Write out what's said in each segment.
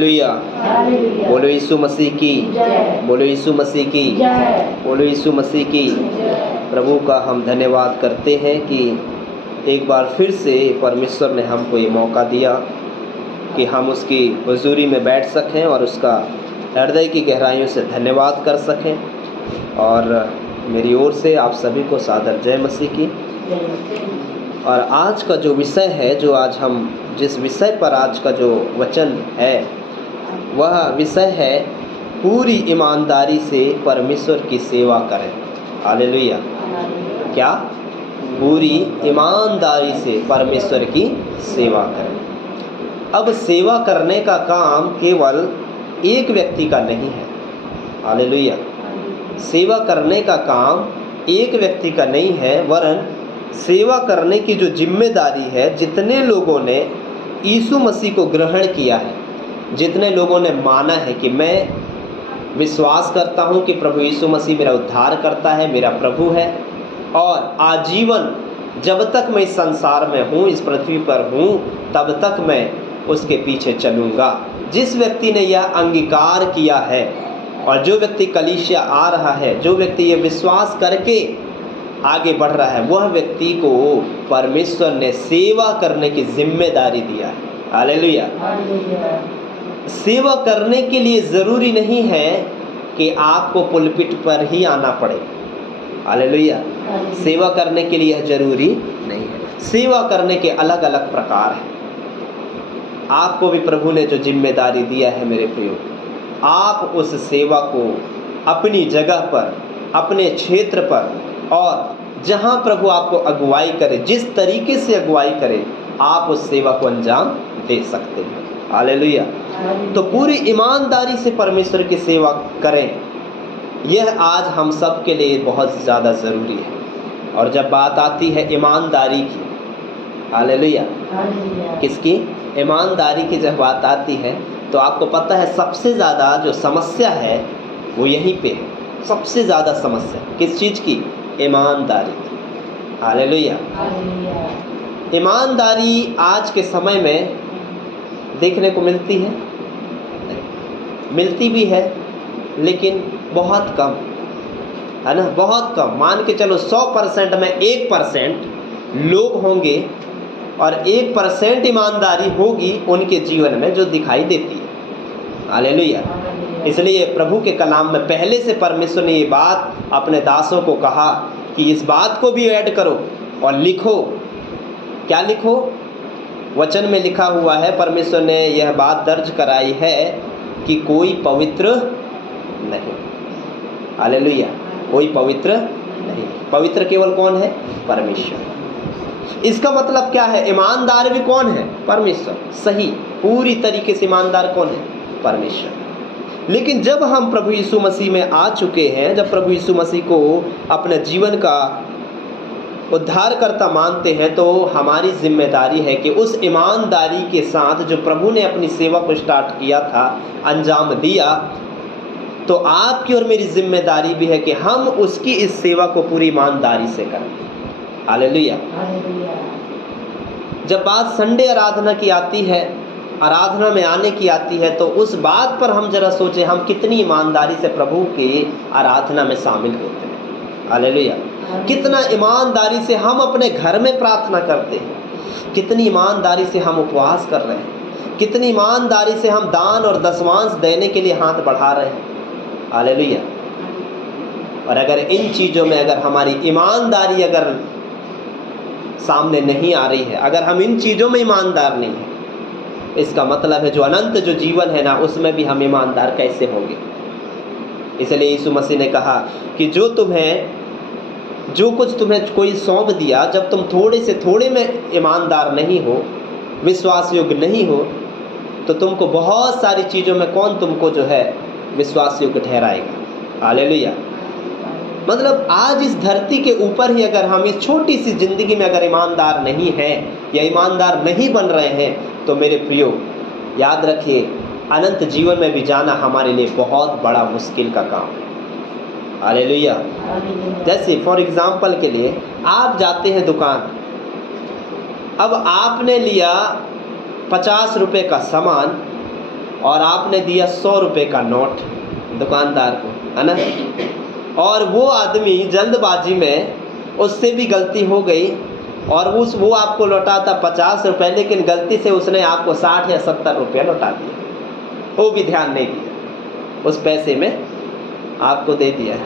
Hallelujah. बोलो यीशु मसीह की, बोलो यीशु मसीह की, बोलो यीशु मसीह की। प्रभु का हम धन्यवाद करते हैं कि एक बार फिर से परमेश्वर ने हमको ये मौका दिया कि हम उसकी हुजूरी में बैठ सकें और उसका हृदय की गहराइयों से धन्यवाद कर सकें। और मेरी ओर से आप सभी को सादर जय मसीह की। और आज का जो विषय है, जो आज हम जिस विषय पर आज का जो वचन है, वह विषय है पूरी ईमानदारी से परमेश्वर की सेवा करें। हालेलुया। क्या? पूरी ईमानदारी से परमेश्वर की सेवा करें। अब सेवा करने का काम केवल एक व्यक्ति का नहीं है। हालेलुया। सेवा करने का काम एक व्यक्ति का नहीं है, वरन सेवा करने की जो जिम्मेदारी है, जितने लोगों ने यीशु मसीह को ग्रहण किया है, जितने लोगों ने माना है कि मैं विश्वास करता हूँ कि प्रभु यीशु मसीह मेरा उद्धार करता है, मेरा प्रभु है, और आजीवन जब तक मैं इस संसार में हूँ, इस पृथ्वी पर हूँ, तब तक मैं उसके पीछे चलूँगा। जिस व्यक्ति ने यह अंगीकार किया है और जो व्यक्ति कलीसिया आ रहा है, जो व्यक्ति ये विश्वास करके आगे बढ़ रहा है, वह व्यक्ति को परमेश्वर ने सेवा करने की जिम्मेदारी दिया है। हालेलुया। सेवा करने के लिए ज़रूरी नहीं है कि आपको पुलपिट पर ही आना पड़े। हालेलुया। सेवा करने के लिए ज़रूरी नहीं है। सेवा करने के अलग अलग प्रकार हैं। आपको भी प्रभु ने जो जिम्मेदारी दिया है मेरे प्रियो, आप उस सेवा को अपनी जगह पर, अपने क्षेत्र पर, और जहाँ प्रभु आपको अगुवाई करे, जिस तरीके से अगुवाई करे, आप उस सेवा को अंजाम दे सकते हैं। हालेलुया। तो पूरी ईमानदारी से परमेश्वर की सेवा करें, यह आज हम सब के लिए बहुत ज़्यादा ज़रूरी है। और जब बात आती है ईमानदारी की, हालेलुया, किसकी? ईमानदारी की जब बात आती है, तो आपको पता है सबसे ज़्यादा जो समस्या है वो यहीं पे है। सबसे ज़्यादा समस्या किस चीज़ की? ईमानदारी की। हालेलुया। ईमानदारी आज के समय में देखने को मिलती है, मिलती भी है, लेकिन बहुत कम है ना, बहुत कम। मान के चलो 100% में 1% लोग होंगे और 1% ईमानदारी होगी उनके जीवन में, जो दिखाई देती है। हालेलुया। इसलिए प्रभु के कलाम में पहले से परमेश्वर ने ये बात अपने दासों को कहा कि इस बात को भी ऐड करो और लिखो। क्या लिखो? वचन में लिखा हुआ है, परमेश्वर ने यह बात दर्ज कराई है कि कोई पवित्र नहीं। हालेलुया। कोई पवित्र नहीं। पवित्र केवल कौन है? परमेश्वर। इसका मतलब क्या है? ईमानदार भी कौन है? परमेश्वर। सही, पूरी तरीके से ईमानदार कौन है? परमेश्वर। लेकिन जब हम प्रभु यीशु मसीह में आ चुके हैं, जब प्रभु यीशु मसीह को अपने जीवन का उद्धारकर्ता मानते हैं, तो हमारी जिम्मेदारी है कि उस ईमानदारी के साथ जो प्रभु ने अपनी सेवा को स्टार्ट किया था, अंजाम दिया, तो आपकी और मेरी जिम्मेदारी भी है कि हम उसकी इस सेवा को पूरी ईमानदारी से करें। हालेलुया। जब बात संडे आराधना की आती है, आराधना में आने की आती है, तो उस बात पर हम जरा सोचें, हम कितनी ईमानदारी से प्रभु के आराधना में शामिल होते हैं। हालेलुया। कितना ईमानदारी से हम अपने घर में प्रार्थना करते हैं, कितनी ईमानदारी से हम उपवास कर रहे हैं, कितनी ईमानदारी से हम दान और दशमांश देने के लिए हाथ बढ़ा रहे हैं। हालेलुया। और अगर इन चीज़ों में अगर हमारी ईमानदारी अगर सामने नहीं आ रही है, अगर हम इन चीज़ों में ईमानदार नहीं हैं, इसका मतलब है जो अनंत जो जीवन है ना, उसमें भी हम ईमानदार कैसे होंगे। इसलिए यीशु मसीह ने कहा कि जो कुछ तुम्हें कोई सौंप दिया, जब तुम थोड़े से थोड़े में ईमानदार नहीं हो, विश्वास योग्य नहीं हो, तो तुमको बहुत सारी चीज़ों में कौन तुमको जो है विश्वास योग्य ठहराएगा। हालेलुया। मतलब आज इस धरती के ऊपर ही अगर हम इस छोटी सी ज़िंदगी में अगर ईमानदार नहीं हैं या ईमानदार नहीं बन रहे हैं, तो मेरे प्रियो याद रखिए, अनंत जीवन में भी जाना हमारे लिए बहुत बड़ा मुश्किल का काम है। हालेलुया। जैसे फॉर एग्जांपल के लिए आप जाते हैं दुकान, अब आपने लिया 50 रुपये का सामान और आपने दिया 100 रुपये का नोट दुकानदार को, है ना, और वो आदमी जल्दबाजी में उससे भी गलती हो गई और वो आपको लौटाता 50 रुपये, लेकिन गलती से उसने आपको 60 या 70 रुपये लौटा दिया, वो भी ध्यान नहीं दिया, उस पैसे में आपको दे दिया।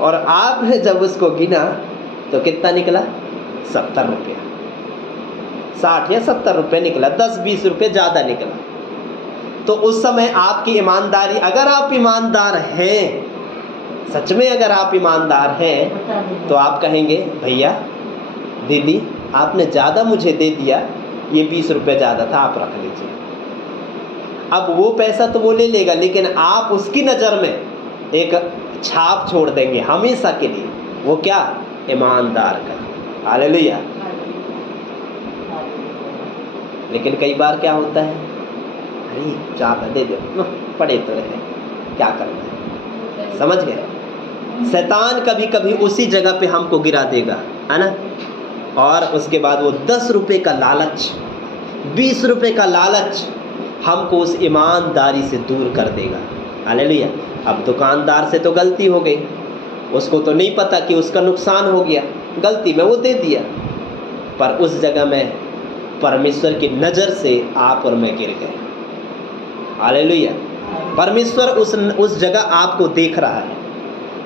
और आपने जब उसको गिना तो कितना निकला? 70 रुपये, 60 या 70 रुपये निकला, 10-20 रुपये ज़्यादा निकला। तो उस समय आपकी ईमानदारी, अगर आप ईमानदार हैं, सच में अगर आप ईमानदार हैं, तो आप कहेंगे भैया दीदी आपने ज़्यादा मुझे दे दिया, ये 20 रुपये ज़्यादा था, आप रख लीजिए। अब वो पैसा तो वो ले लेगा, लेकिन आप उसकी नज़र में एक छाप छोड़ देंगे हमेशा के लिए। वो क्या? ईमानदार का। हालेलुया। लेकिन कई बार क्या होता है, अरे ज़्यादा दे दो, पड़े तो रहे, क्या करना है, समझ गए? शैतान कभी कभी उसी जगह पे हमको गिरा देगा, है ना, और उसके बाद वो 10 रुपये का लालच, 20 रुपये का लालच हमको उस ईमानदारी से दूर कर देगा। हालेलुया। अब दुकानदार से तो गलती हो गई, उसको तो नहीं पता कि उसका नुकसान हो गया, गलती में वो दे दिया, पर उस जगह में परमेश्वर की नज़र से आप और मैं गिर गए। हालेलुया। परमेश्वर उस जगह आपको देख रहा है।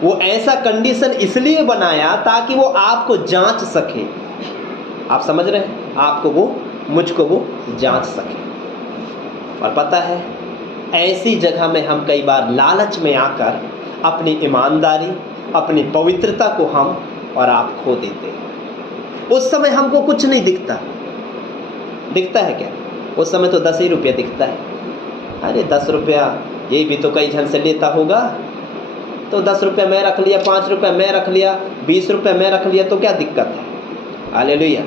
वो ऐसा कंडीशन इसलिए बनाया ताकि वो आपको जांच सके। आप समझ रहे हैं? आपको वो, मुझको वो जांच सके। और पता है, ऐसी जगह में हम कई बार लालच में आकर अपनी ईमानदारी, अपनी पवित्रता को हम और आप खो देते हैं। उस समय हमको कुछ नहीं दिखता है क्या? उस समय तो 10 ही रुपया दिखता है। अरे 10 रुपया ये भी तो कई जन से लेता होगा, तो 10 रुपये मैं रख लिया, 5 रुपये मैं रख लिया, 20 रुपये मैं रख लिया, तो क्या दिक्कत है? हालेलुया।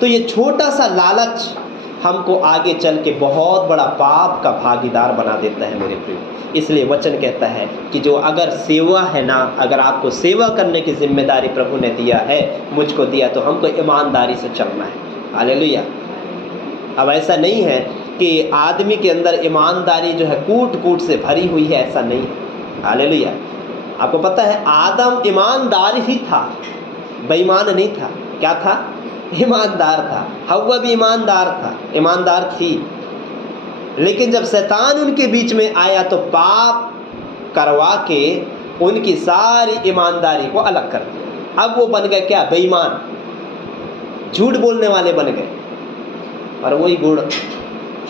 तो ये छोटा सा लालच हमको आगे चल के बहुत बड़ा पाप का भागीदार बना देता है मेरे प्रिय। इसलिए वचन कहता है कि जो अगर सेवा है ना, अगर आपको सेवा करने की जिम्मेदारी प्रभु ने दिया है, मुझको दिया, तो हमको ईमानदारी से चलना है। हालेलुया। अब ऐसा नहीं है कि आदमी के अंदर ईमानदारी जो है कूट कूट से भरी हुई है, ऐसा नहीं है। हालेलुया। आपको पता है आदम ईमानदार ही था, बेईमान नहीं था। क्या था? ईमानदार था। हव्वा भी ईमानदार थी। लेकिन जब शैतान उनके बीच में आया तो पाप करवा के उनकी सारी ईमानदारी को अलग कर दिया। अब वो बन गए क्या? बेईमान, झूठ बोलने वाले बन गए। और वही गुण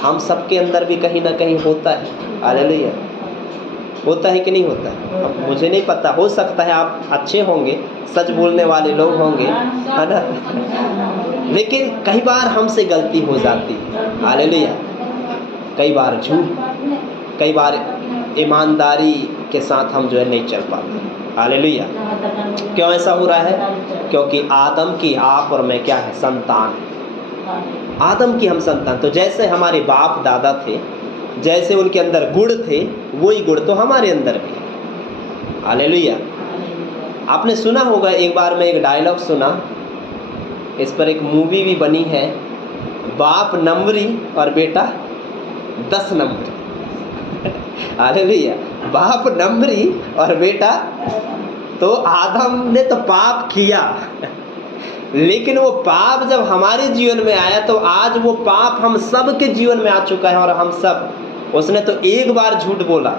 हम सबके अंदर भी कहीं ना कहीं होता है। हालेलुया। होता है कि नहीं होता है? अब मुझे नहीं पता, हो सकता है आप अच्छे होंगे, सच बोलने वाले लोग होंगे, है ना, लेकिन कई बार हमसे गलती हो जाती है। हालेलुया। कई बार झूठ, कई बार ईमानदारी के साथ हम जो है नहीं चल पाते। हालेलुया। क्यों ऐसा हो रहा है? क्योंकि आदम की आप और मैं क्या है? संतान है। आदम की हम संतान। तो जैसे हमारे बाप दादा थे, जैसे उनके अंदर गुण थे, वही गुण तो हमारे अंदर भी है। हालेलुया। आपने सुना होगा, एक बार मैं एक डायलॉग सुना, इस पर एक मूवी भी बनी है, बाप नंबरी और बेटा 10 नंबरी। हालेलुया। बाप नंबरी और बेटा, तो आदम ने तो पाप किया, लेकिन वो पाप जब हमारे जीवन में आया तो आज वो पाप हम सब के जीवन में आ चुका है। और हम सब, उसने तो एक बार झूठ बोला,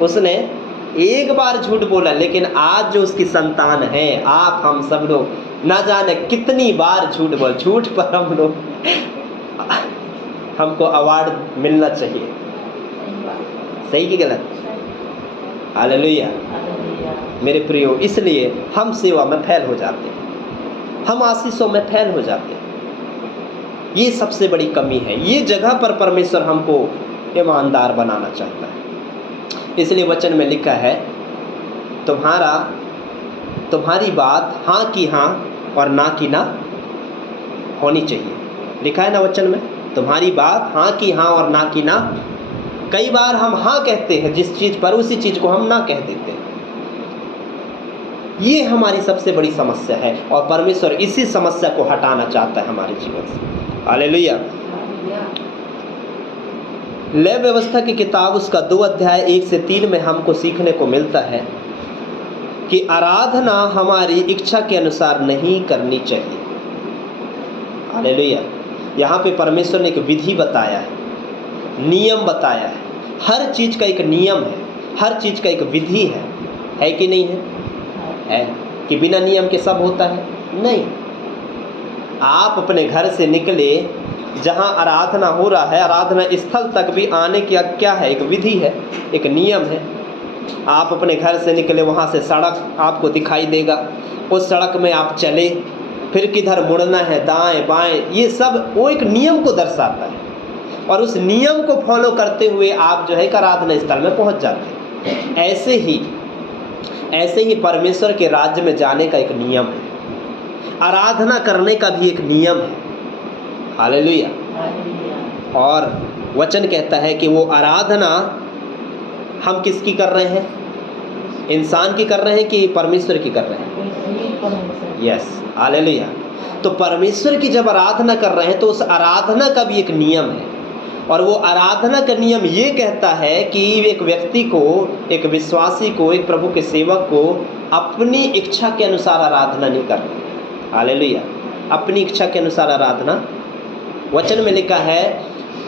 उसने एक बार झूठ बोला, लेकिन आज जो उसकी संतान है, आप हम सब लोग ना जाने कितनी बार झूठ बोल, झूठ पर हम लोग, हमको अवार्ड मिलना चाहिए। सही कि गलत? हालेलुया। मेरे प्रियो, इसलिए हम सेवा में फेल हो जाते हैं, हम आशीषों में फेल हो जाते हैं। ये सबसे बड़ी कमी है। ये जगह पर परमेश्वर हमको ईमानदार बनाना चाहता है। इसलिए वचन में लिखा है, तुम्हारी बात हाँ की हाँ और ना की ना होनी चाहिए। लिखा है ना वचन में, तुम्हारी बात हाँ की हाँ और ना की ना। कई बार हम हाँ कहते हैं जिस चीज़ पर, उसी चीज़ को हम ना कह देते हैं। ये हमारी सबसे बड़ी समस्या है और परमेश्वर इसी समस्या को हटाना चाहता है हमारे जीवन से। हालेलुया। लेव व्यवस्था की किताब उसका 2 अध्याय 1 से 3 में हमको सीखने को मिलता है कि आराधना हमारी इच्छा के अनुसार नहीं करनी चाहिए। हालेलुया। यहाँ पे परमेश्वर ने एक विधि बताया है, नियम बताया है। हर चीज़ का एक नियम है, हर चीज़ का एक विधि है कि नहीं है? है कि बिना नियम के सब होता है? नहीं। आप अपने घर से निकले, जहाँ आराधना हो रहा है, आराधना स्थल तक भी आने की क्या है? एक विधि है, एक नियम है। आप अपने घर से निकले, वहाँ से सड़क आपको दिखाई देगा, उस सड़क में आप चले, फिर किधर मुड़ना है, दाएं बाएं, ये सब वो एक नियम को दर्शाता है। और उस नियम को फॉलो करते हुए आप जो है आराधना स्थल में पहुँच जाते हैं। ऐसे ही परमेश्वर के राज्य में जाने का एक नियम है, आराधना करने का भी एक नियम है। हालेलुया। और वचन कहता है कि वो आराधना हम किसकी कर रहे हैं? इंसान की कर रहे हैं कि परमेश्वर की कर रहे हैं? Yes, hallelujah. तो परमेश्वर की जब आराधना कर रहे हैं तो उस आराधना का भी एक नियम है। और वो आराधना का नियम ये कहता है कि एक व्यक्ति को, एक विश्वासी को, एक प्रभु के सेवक को अपनी इच्छा के अनुसार आराधना नहीं करनी। हालेलुया। अपनी इच्छा के अनुसार आराधना, वचन में लिखा है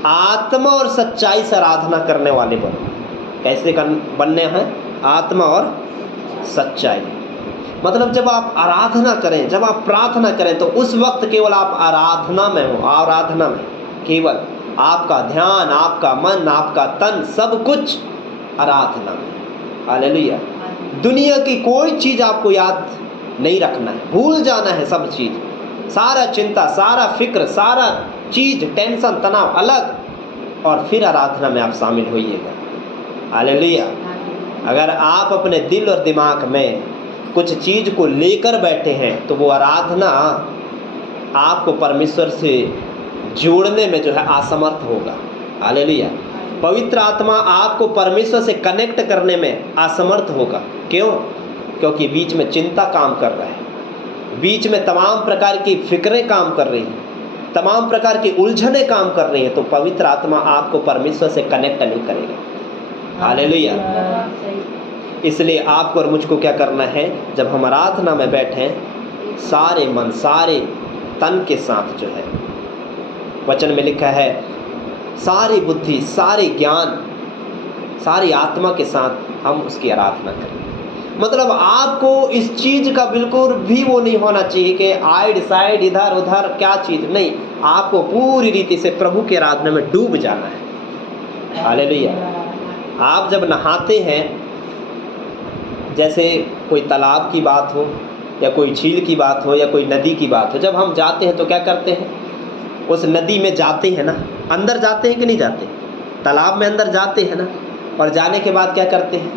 आत्मा और सच्चाई से आराधना करने वाले बनो। कैसे बनने हैं? आत्मा और सच्चाई। मतलब जब आप आराधना करें, जब आप प्रार्थना करें, तो उस वक्त केवल आप आराधना में हो। आराधना में केवल आपका ध्यान, आपका मन, आपका तन, सब कुछ आराधना में। हालेलुया। दुनिया की कोई चीज़ आपको याद नहीं रखना है, भूल जाना है सब चीज़, सारा चिंता, सारा फिक्र, सारा चीज़, टेंशन, तनाव अलग, और फिर आराधना में आप शामिल होइएगा। हालेलुया। अगर आप अपने दिल और दिमाग में कुछ चीज़ को लेकर बैठे हैं तो वो आराधना आपको परमेश्वर से जोड़ने में जो है असमर्थ होगा। हालेलुया। पवित्र आत्मा आपको परमेश्वर से कनेक्ट करने में असमर्थ होगा। क्यों? क्योंकि बीच में चिंता काम कर रहा है, बीच में तमाम प्रकार की फिक्रें काम कर रही हैं, तमाम प्रकार की उलझने काम कर रही हैं, तो पवित्र आत्मा आपको परमेश्वर से कनेक्ट नहीं करेगा। हालेलुया। इसलिए आपको और मुझको क्या करना है? जब हम आराधना में बैठें, सारे मन, सारे तन के साथ जो है, वचन में लिखा है सारी बुद्धि, सारे ज्ञान, सारी आत्मा के साथ हम उसकी आराधना करें। मतलब आपको इस चीज़ का बिल्कुल भी वो नहीं होना चाहिए कि आइड साइड, इधर उधर क्या चीज़ नहीं। आपको पूरी रीति से प्रभु की आराधना में डूब जाना है। हालेलुया। आप जब नहाते हैं, जैसे कोई तालाब की बात हो या कोई झील की बात हो या कोई नदी की बात हो, जब हम जाते हैं तो क्या करते हैं? उस नदी में जाते हैं ना, अंदर जाते हैं कि नहीं जाते? तालाब में अंदर जाते हैं ना, और जाने के बाद क्या करते हैं?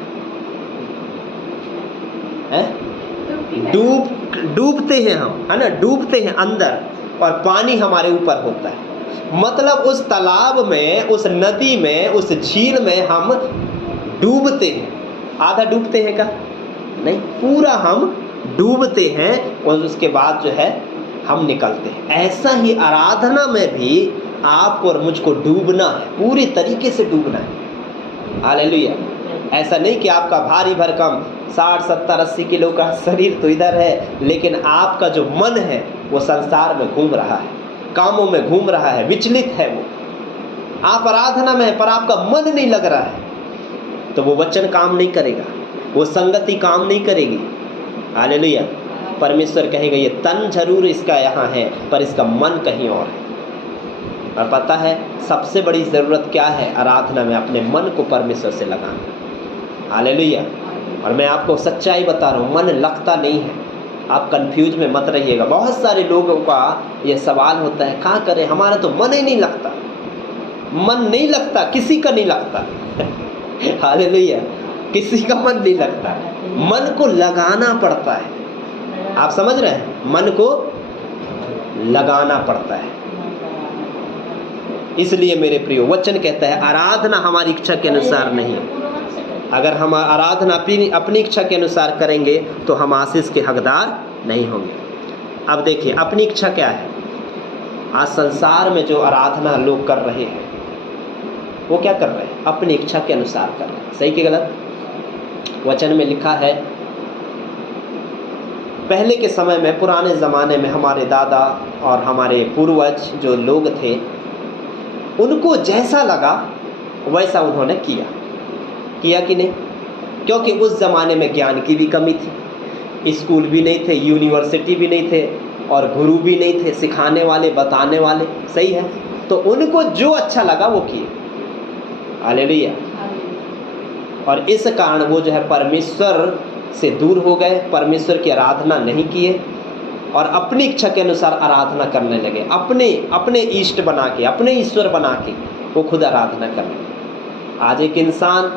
डूबते हैं हम, है ना, डूबते हैं अंदर, और पानी हमारे ऊपर होता है। मतलब उस तालाब में, उस नदी में, उस झील में हम डूबते हैं। आधा डूबते हैं क्या? नहीं, पूरा हम डूबते हैं, और उसके बाद जो है हम निकलते हैं। ऐसा ही आराधना में भी आपको और मुझको डूबना है, पूरी तरीके से डूबना है। हालेलुया। ऐसा नहीं कि आपका भारी भरकम 60, 70, 80 किलो का शरीर तो इधर है, लेकिन आपका जो मन है वो संसार में घूम रहा है, कामों में घूम रहा है, विचलित है वो। आप आराधना में है पर आपका मन नहीं लग रहा है, तो वो वचन काम नहीं करेगा, वो संगति काम नहीं करेगी। हालेलुया। परमेश्वर कहेगा ये तन जरूर इसका यहाँ है, पर इसका मन कहीं और है। और पता है सबसे बड़ी ज़रूरत क्या है? आराधना में अपने मन को परमेश्वर से लगाना। हालेलुया। और मैं आपको सच्चाई बता रहा हूँ, मन लगता नहीं है। आप कंफ्यूज में मत रहिएगा। बहुत सारे लोगों का ये सवाल होता है, क्या करें, हमारा तो मन ही नहीं लगता। मन नहीं लगता, किसी का नहीं लगता। हालेलुया। किसी का मन नहीं लगता, मन को लगाना पड़ता है। आप समझ रहे हैं? मन को लगाना पड़ता है। इसलिए मेरे प्रियो, वचन कहता है आराधना हमारी इच्छा के अनुसार नहीं। अगर हम आराधना अपनी इच्छा के अनुसार करेंगे तो हम आशीष के हकदार नहीं होंगे। अब देखिए अपनी इच्छा क्या है। आज संसार में जो आराधना लोग कर रहे हैं वो क्या कर रहे हैं? अपनी इच्छा के अनुसार कर रहे हैं। सही कि गलत? वचन में लिखा है, पहले के समय में, पुराने ज़माने में हमारे दादा और हमारे पूर्वज जो लोग थे, उनको जैसा लगा वैसा उन्होंने किया कि नहीं? क्योंकि उस ज़माने में ज्ञान की भी कमी थी, स्कूल भी नहीं थे, यूनिवर्सिटी भी नहीं थे, और गुरु भी नहीं थे सिखाने वाले, बताने वाले। सही है? तो उनको जो अच्छा लगा वो किए। हालेलुया। और इस कारण वो जो है परमेश्वर से दूर हो गए, परमेश्वर की आराधना नहीं किए और अपनी इच्छा के अनुसार आराधना करने लगे। अपने इष्ट बना के, अपने ईश्वर बना के वो खुद आराधना करने लगे। आज एक इंसान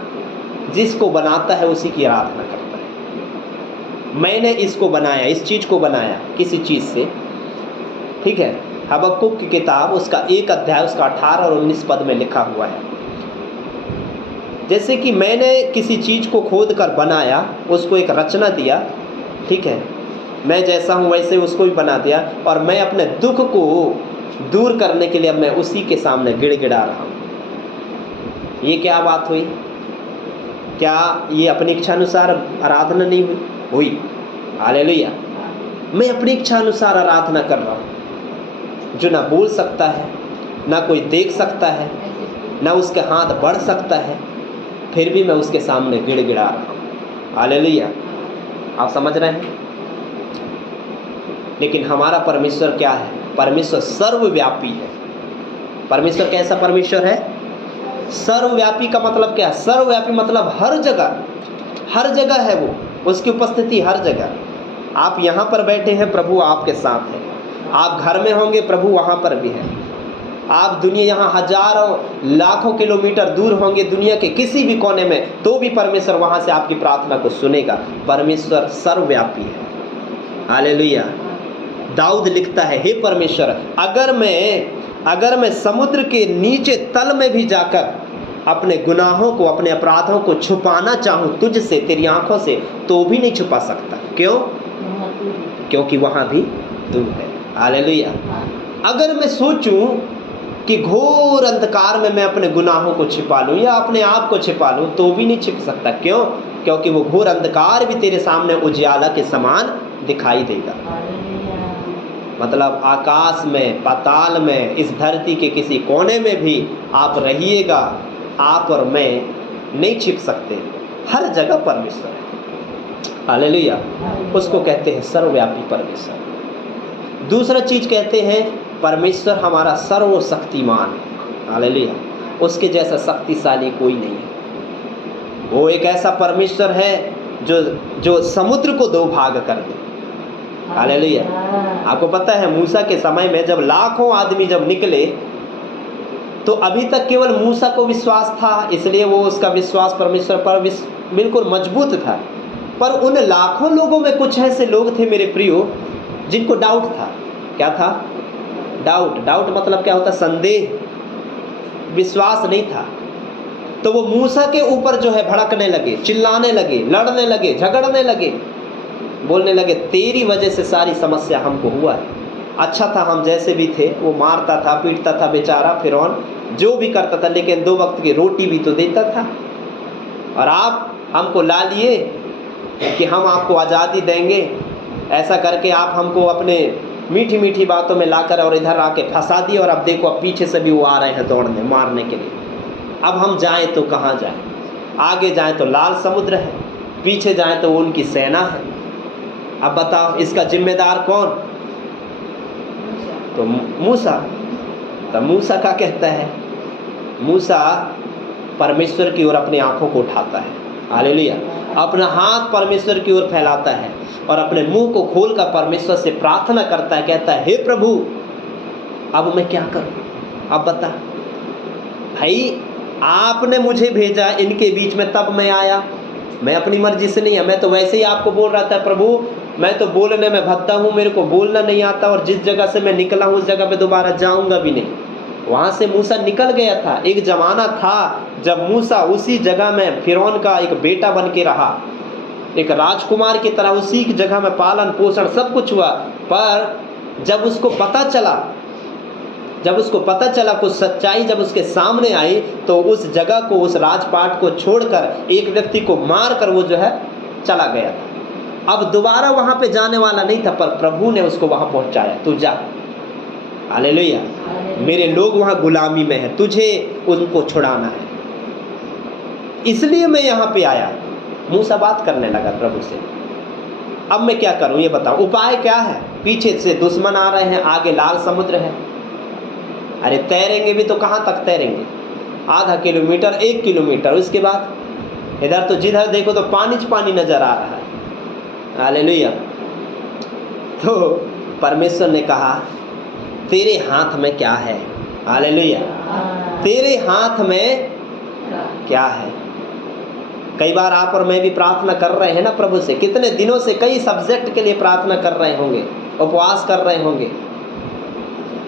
जिसको बनाता है उसी की आराधना करता है। मैंने इसको बनाया, इस चीज़ को बनाया किसी चीज़ से, ठीक है? हबक्कुक की किताब उसका 1 अध्याय उसका 18 और 19 पद में लिखा हुआ है, जैसे कि मैंने किसी चीज़ को खोद कर बनाया, उसको एक रचना दिया, ठीक है? मैं जैसा हूँ वैसे उसको भी बना दिया, और मैं अपने दुख को दूर करने के लिए अब मैं उसी के सामने गिड़गिड़ा रहा हूँ। ये क्या बात हुई? क्या ये अपनी इच्छा अनुसार आराधना नहीं हुई? हालेलुया। मैं अपनी इच्छा अनुसार आराधना कर रहा हूँ, जो ना बोल सकता है, ना कोई देख सकता है, ना उसके हाथ बढ़ सकता है, फिर भी मैं उसके सामने गिड़गिड़ा रहा हूँ। हालेलुया। आप समझ रहे हैं? लेकिन हमारा परमेश्वर क्या है? परमेश्वर सर्वव्यापी है। परमेश्वर कैसा परमेश्वर है? सर्वव्यापी का मतलब क्या है? सर्वव्यापी मतलब हर जगह है वो, उसकी उपस्थिति हर जगह। आप यहाँ पर बैठे हैं, प्रभु आपके साथ है। आप घर में होंगे, प्रभु वहाँ पर भी है। आप दुनिया यहाँ हजारों लाखों किलोमीटर दूर होंगे, दुनिया के किसी भी कोने में, तो भी परमेश्वर वहाँ से आपकी प्रार्थना को सुनेगा। परमेश्वर सर्वव्यापी है। हालेलुया। दाऊद लिखता है, हे परमेश्वर, अगर मैं समुद्र के नीचे तल में भी जाकर अपने गुनाहों को, अपने अपराधों को छुपाना चाहूँ तुझसे, तेरी आंखों से, तो भी नहीं छुपा सकता। क्यों? क्योंकि वहाँ भी तू है। हालेलुया। अगर मैं सोचूं कि घोर अंधकार में मैं अपने गुनाहों को छिपा लूं या अपने आप को छिपा लूं, तो भी नहीं छिप सकता। क्यों? क्योंकि वो घोर अंधकार भी तेरे सामने उजियाला के समान दिखाई देगा। मतलब आकाश में, पाताल में, इस धरती के किसी कोने में भी आप रहिएगा, आप और मैं नहीं छिप सकते। हर जगह परमेश्वर है। हालेलुया। उसको कहते हैं सर्वव्यापी परमेश्वर। दूसरा चीज कहते हैं परमेश्वर हमारा सर्वशक्तिमान है। हालेलुया। उसके जैसा शक्तिशाली कोई नहीं है। वो एक ऐसा परमेश्वर है जो समुद्र को 2 भाग कर दे। हालेलुया। आपको पता है मूसा के समय में जब लाखों आदमी जब निकले, तो अभी तक केवल मूसा को विश्वास था, इसलिए वो उसका विश्वास परमेश्वर पर बिल्कुल मजबूत था। पर उन लाखों लोगों में कुछ ऐसे लोग थे मेरे प्रियो, जिनको डाउट था। क्या था? डाउट मतलब क्या होता? संदेह, विश्वास नहीं था। तो वो मूसा के ऊपर जो है भड़कने लगे, चिल्लाने लगे, लड़ने लगे, झगड़ने लगे, बोलने लगे तेरी वजह से सारी समस्या हमको हुआ है। अच्छा था हम जैसे भी थे, वो मारता था, पीटता था बेचारा फिरौन, जो भी करता था, लेकिन 2 वक्त की रोटी भी तो देता था। और आप हमको ला लिए कि हम आपको आज़ादी देंगे, ऐसा करके आप हमको अपने मीठी मीठी बातों में लाकर और इधर आके फंसा दिए, और अब देखो अब पीछे से भी वो आ रहे हैं दौड़ने, मारने के लिए। अब हम जाएं तो कहाँ जाएं? आगे जाएं तो लाल समुद्र है, पीछे जाएं तो उनकी सेना है। अब बताओ इसका जिम्मेदार कौन? तो मूसा। तो मूसा क्या कहता है? मूसा परमेश्वर की ओर अपनी आंखों को उठाता है। हालेलुया। अपना हाथ परमेश्वर की ओर फैलाता है और अपने मुंह को खोलकर परमेश्वर से प्रार्थना करता है। कहता है, हे प्रभु, अब मैं क्या करूं? अब बता भाई, आपने मुझे भेजा इनके बीच में, तब मैं आया। मैं अपनी मर्जी से नहीं है, मैं तो वैसे ही आपको बोल रहा था, प्रभु मैं तो बोलने में भद्दा हूँ, मेरे को बोलना नहीं आता, और जिस जगह से मैं निकला हूँ उस जगह पे दोबारा जाऊंगा भी नहीं। वहाँ से मूसा निकल गया था। एक ज़माना था जब मूसा उसी जगह में फिरौन का एक बेटा बन के रहा, एक राजकुमार की तरह उसी की जगह में पालन पोषण सब कुछ हुआ। पर जब उसको पता चला जब उसको पता चला, कुछ सच्चाई जब उसके सामने आई, तो उस जगह को, उस राजपाट को छोड़कर एक व्यक्ति को मार कर वो जो है चला गया था। अब दोबारा वहाँ पे जाने वाला नहीं था, पर प्रभु ने उसको वहाँ पहुँचाया, तू जा, हालेलुया, मेरे लोग वहाँ गुलामी में हैं, तुझे उनको छुड़ाना है, इसलिए मैं यहाँ पे आया। मूसा बात करने लगा प्रभु से, अब मैं क्या करूँ ये बताओ, उपाय क्या है? पीछे से दुश्मन आ रहे हैं, आगे लाल समुद्र है, अरे तैरेंगे भी तो कहाँ तक तैरेंगे? आधा किलोमीटर, 1 किलोमीटर, उसके बाद इधर तो जिधर देखो तो पानी नजर आ रहा है, हालेलुया। तो परमेश्वर ने कहा तेरे हाथ में क्या है, हालेलुया, तेरे हाथ में क्या है? कई बार आप और मैं भी प्रार्थना कर रहे हैं ना प्रभु से, कितने दिनों से कई सब्जेक्ट के लिए प्रार्थना कर रहे होंगे, उपवास कर रहे होंगे,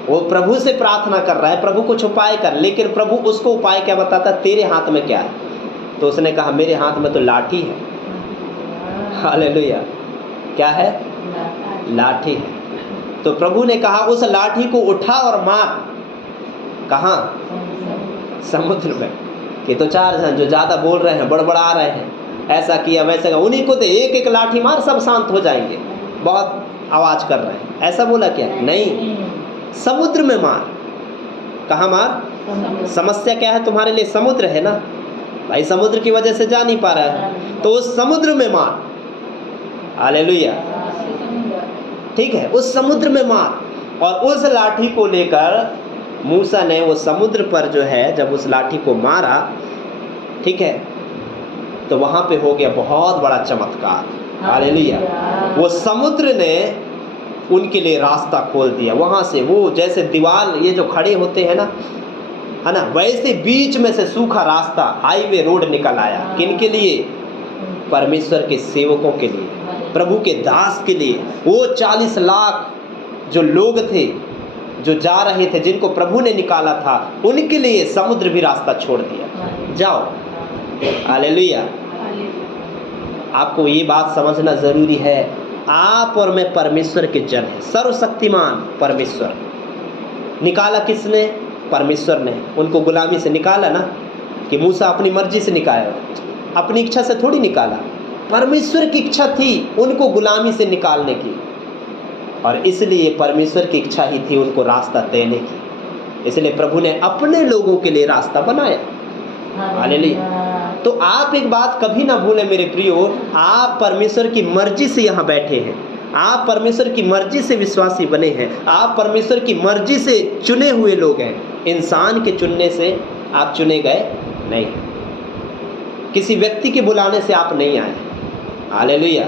वो प्रभु से प्रार्थना कर रहा है, प्रभु कुछ उपाय कर, लेकिन प्रभु उसको उपाय क्या बताता? तेरे हाथ में क्या है? तो उसने कहा मेरे हाथ में तो लाठी है, हालेलुया, क्या है? लाठी है। तो प्रभु ने कहा उस लाठी को उठा और मार, कहाँ? समुद्र में। ये तो 4 जन जो ज़्यादा बोल रहे हैं, बड़बड़ा रहे हैं, ऐसा किया वैसा किया, उन्हीं को तो एक लाठी मार, सब शांत हो जाएंगे, बहुत आवाज़ कर रहे हैं, ऐसा बोला क्या? नहीं, समुद्र में मार। कहाँ मार? समस्या क्या है तुम्हारे लिए? समुद्र है ना भाई, समुद्र की वजह से जा नहीं पा रहा है, तो उस समुद्र में मार, हालेलुया, ठीक है, उस समुद्र में मार। और उस लाठी को लेकर मूसा ने वो समुद्र पर जो है जब उस लाठी को मारा, ठीक है, तो वहाँ पे हो गया बहुत बड़ा चमत्कार, हालेलुया। वो समुद्र ने उनके लिए रास्ता खोल दिया, वहाँ से वो जैसे दीवार ये जो खड़े होते हैं ना, है ना, वैसे बीच में से सूखा रास्ता, हाईवे रोड निकल आया। किन के लिए? परमेश्वर के सेवकों के लिए, प्रभु के दास के लिए। वो 40 लाख जो लोग थे जो जा रहे थे, जिनको प्रभु ने निकाला था, उनके लिए समुद्र भी रास्ता छोड़ दिया, जाओ, हालेलुया। आपको ये बात समझना ज़रूरी है, आप और मैं परमेश्वर के जन हैं, सर्वशक्तिमान परमेश्वर। निकाला किसने? परमेश्वर ने। उनको गुलामी से निकाला ना, कि मूसा अपनी मर्जी से निकाला, अपनी इच्छा से थोड़ी निकाला, परमेश्वर की इच्छा थी उनको गुलामी से निकालने की, और इसलिए परमेश्वर की इच्छा ही थी उनको रास्ता देने की, इसलिए प्रभु ने अपने लोगों के लिए रास्ता बनाया, हालेलुया। तो आप एक बात कभी ना भूलें मेरे प्रियो, आप परमेश्वर की मर्जी से यहाँ बैठे हैं, आप परमेश्वर की मर्जी से विश्वासी बने हैं, आप परमेश्वर की मर्जी से चुने हुए लोग हैं, इंसान के चुनने से आप चुने गए नहीं, किसी व्यक्ति के बुलाने से आप नहीं आए, हालेलुया।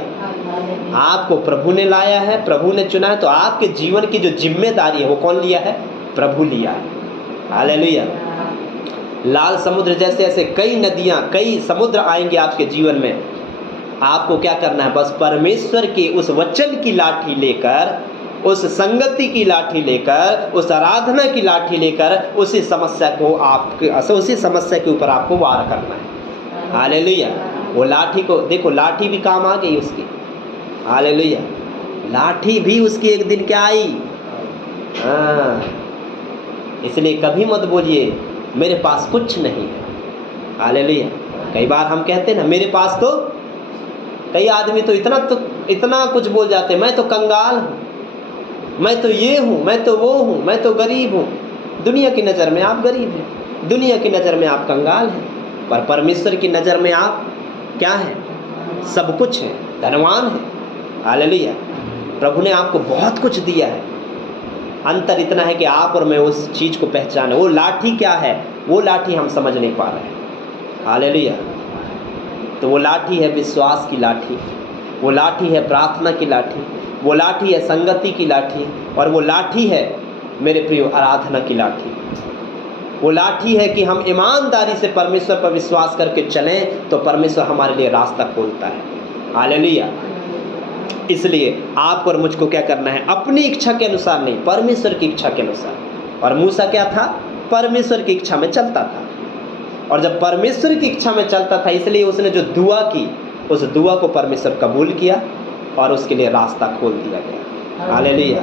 आपको प्रभु ने लाया है, प्रभु ने चुना है, तो आपके जीवन की जो जिम्मेदारी है वो कौन लिया है? प्रभु लिया है, हालेलुया। लाल समुद्र जैसे ऐसे कई नदियाँ, कई समुद्र आएंगे आपके जीवन में, आपको क्या करना है? बस परमेश्वर के उस वचन की लाठी लेकर, उस संगति की लाठी लेकर, उस आराधना की लाठी लेकर उसी समस्या के ऊपर आपको वार करना है, हालेलुया। वो लाठी को देखो, लाठी भी काम आ गई उसकी, हालेलुया। लाठी भी उसकी एक दिन क्या आई? हाँ, इसलिए कभी मत बोलिए मेरे पास कुछ नहीं है, हालेलुया। कई बार हम कहते हैं ना मेरे पास तो, कई आदमी तो इतना कुछ बोल जाते हैं, मैं तो कंगाल हूँ, मैं तो ये हूँ, मैं तो वो हूँ, मैं तो गरीब हूँ। दुनिया की नज़र में आप गरीब हैं, दुनिया की नज़र में आप कंगाल हैं, पर परमेश्वर की नज़र में आप क्या हैं? सब कुछ है, धनवान है, हालेलुया। प्रभु ने आपको बहुत कुछ दिया है, अंतर इतना है कि आप और मैं उस चीज़ को पहचाने। वो लाठी क्या है? वो लाठी हम समझ नहीं पा रहे हैं, हालेलुया। तो वो लाठी है विश्वास की लाठी, वो लाठी है प्रार्थना की लाठी, वो लाठी है संगति की लाठी, और वो लाठी है मेरे प्रियो आराधना की लाठी। वो लाठी है कि हम ईमानदारी से परमेश्वर पर विश्वास करके चलें तो परमेश्वर हमारे लिए रास्ता खोलता है, हालेलुया। इसलिए आपको और मुझको क्या करना है? अपनी इच्छा के अनुसार नहीं, परमेश्वर की इच्छा के अनुसार। और मूसा क्या था? परमेश्वर की इच्छा में चलता था, और जब परमेश्वर की इच्छा में चलता था, इसलिए उसने जो दुआ की, उस दुआ को परमेश्वर कबूल किया और उसके लिए रास्ता खोल दिया गया, हालेलुया।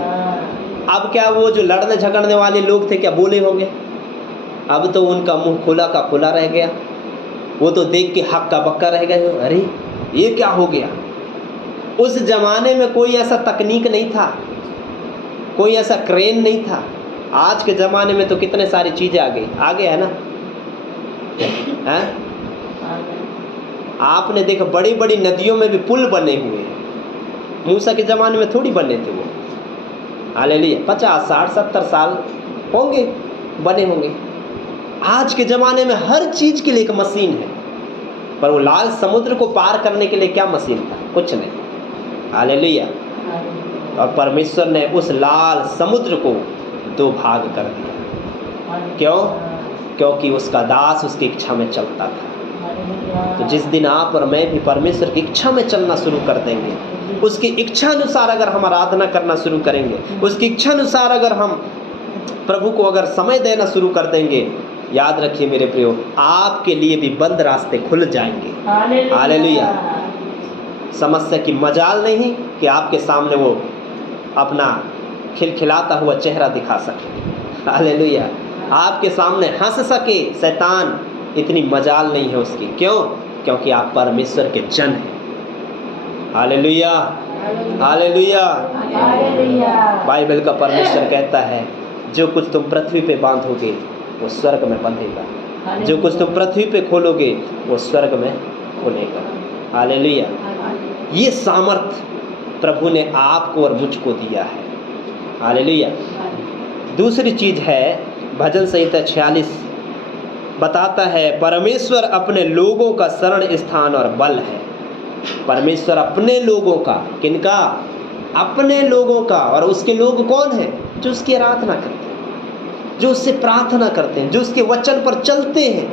अब क्या वो जो लड़ने झगड़ने वाले लोग थे क्या बोले होंगे? अब तो उनका मुंह खुला का खुला रह गया। वो तो देख के हक्का बक्का रह गए, अरे ये क्या हो गया। उस जमाने में कोई ऐसा तकनीक नहीं था, कोई ऐसा क्रेन नहीं था। आज के ज़माने में तो कितने सारी चीज़ें आ गए है ना। हैं? आपने देखा बड़ी बड़ी नदियों में भी पुल बने हुए हैं। मूसा के ज़माने में थोड़ी बने थे वो। हालेलुया, 50 60 70 साल होंगे बने होंगे। आज के ज़माने में हर चीज़ के लिए एक मशीन है, पर वो लाल समुद्र को पार करने के लिए क्या मशीन था? कुछ नहीं। हालेलुया। और परमेश्वर ने उस लाल समुद्र को 2 भाग कर दिया। क्यों? क्योंकि उसका दास उसकी इच्छा में चलता था। तो जिस दिन आप और मैं भी परमेश्वर की इच्छा में चलना शुरू कर देंगे, उसकी इच्छा अनुसार अगर हम आराधना करना शुरू करेंगे, उसकी इच्छा अनुसार अगर हम प्रभु को अगर समय देना शुरू कर देंगे, याद रखिए मेरे प्रियो, आपके लिए भी बंद रास्ते खुल जाएंगे। हालेलुया। समस्या की मजाल नहीं कि आपके सामने वो अपना खिलखिलाता हुआ चेहरा दिखा सके। हालेलुया। आपके सामने हंस सके शैतान, इतनी मजाल नहीं है उसकी। क्यों? क्योंकि आप परमेश्वर के जन हैं। Hallelujah, hallelujah. बाइबल का परमेश्वर कहता है, जो कुछ तुम पृथ्वी पे बांधोगे वो स्वर्ग में बंधेगा, जो कुछ तुम पृथ्वी पे खोलोगे वो स्वर्ग में खुलेगा। हालेलुया। ये सामर्थ प्रभु ने आपको और मुझको दिया है। हालेलुया। दूसरी चीज़ है, भजन संहिता 46 बताता है, परमेश्वर अपने लोगों का शरण स्थान और बल है। परमेश्वर अपने लोगों का, किनका? अपने लोगों का। और उसके लोग कौन हैं? जो उसकी आराधना करते हैं, जो उससे प्रार्थना करते हैं, जो उसके वचन पर चलते हैं,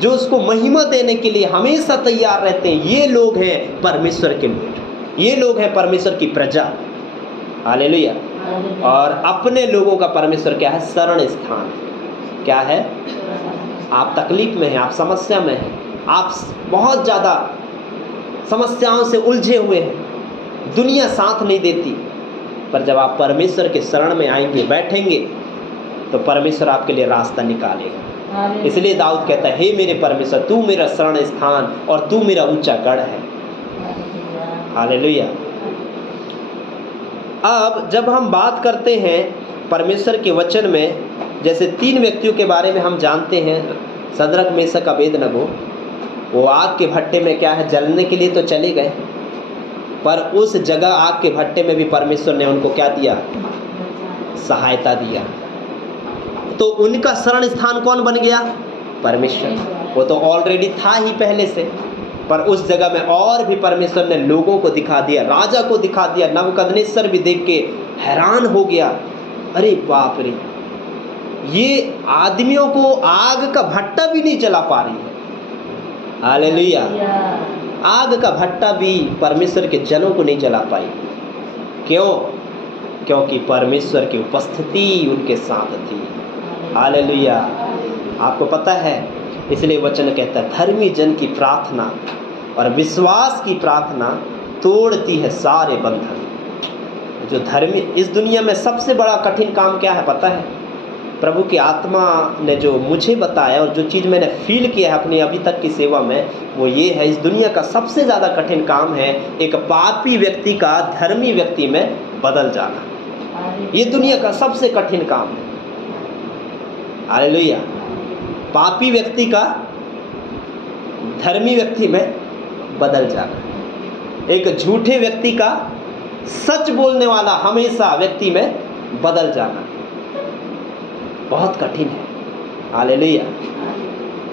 जो उसको महिमा देने के लिए हमेशा तैयार रहते हैं। ये लोग हैं परमेश्वर के लोग, ये लोग हैं परमेश्वर की प्रजा। हालेलुया। और अपने लोगों का परमेश्वर क्या है? शरण स्थान। क्या है? आप तकलीफ में हैं, आप समस्या में हैं, आप बहुत ज़्यादा समस्याओं से उलझे हुए हैं, दुनिया साथ नहीं देती, पर जब आप परमेश्वर के शरण में आएंगे, बैठेंगे, तो परमेश्वर आपके लिए रास्ता निकालेगा। इसलिए दाऊद कहता है, हे मेरे परमेश्वर, तू मेरा शरण स्थान और तू मेरा ऊंचा गढ़ है। हालेलुया। अब जब हम बात करते हैं परमेश्वर के वचन में, जैसे 3 व्यक्तियों के बारे में हम जानते हैं, सदरक मेशक अबेदनगो, वो आग के भट्टे में क्या है, जलने के लिए तो चले गए, पर उस जगह आग के भट्टे में भी परमेश्वर ने उनको क्या दिया? सहायता दिया। तो उनका शरण स्थान कौन बन गया? परमेश्वर। वो तो ऑलरेडी था ही पहले से, पर उस जगह में और भी परमेश्वर ने लोगों को दिखा दिया, राजा को दिखा दिया। नबूकदनेस्सर भी देख के हैरान हो गया, अरे बाप रे, ये आदमियों को आग का भट्टा भी नहीं जला पा रही है। हालेलुया। आग का भट्टा भी परमेश्वर के जनों को नहीं जला पाई। क्यों? क्योंकि परमेश्वर की उपस्थिति उनके साथ थी। हालेलुया। आपको पता है, इसलिए वचन कहता है, धर्मी जन की प्रार्थना और विश्वास की प्रार्थना तोड़ती है सारे बंधन। जो धर्मी, इस दुनिया में सबसे बड़ा कठिन काम क्या है पता है? प्रभु की आत्मा ने जो मुझे बताया और जो चीज़ मैंने फील किया है अपनी अभी तक की सेवा में, वो ये है, इस दुनिया का सबसे ज़्यादा कठिन काम है एक पापी व्यक्ति का धर्मी व्यक्ति में बदल जाना। ये दुनिया का सबसे कठिन काम है। हालेलुया। पापी व्यक्ति का धर्मी व्यक्ति में बदल जाना, एक झूठे व्यक्ति का सच बोलने वाला हमेशा व्यक्ति में बदल जाना, बहुत कठिन है। हालेलुया।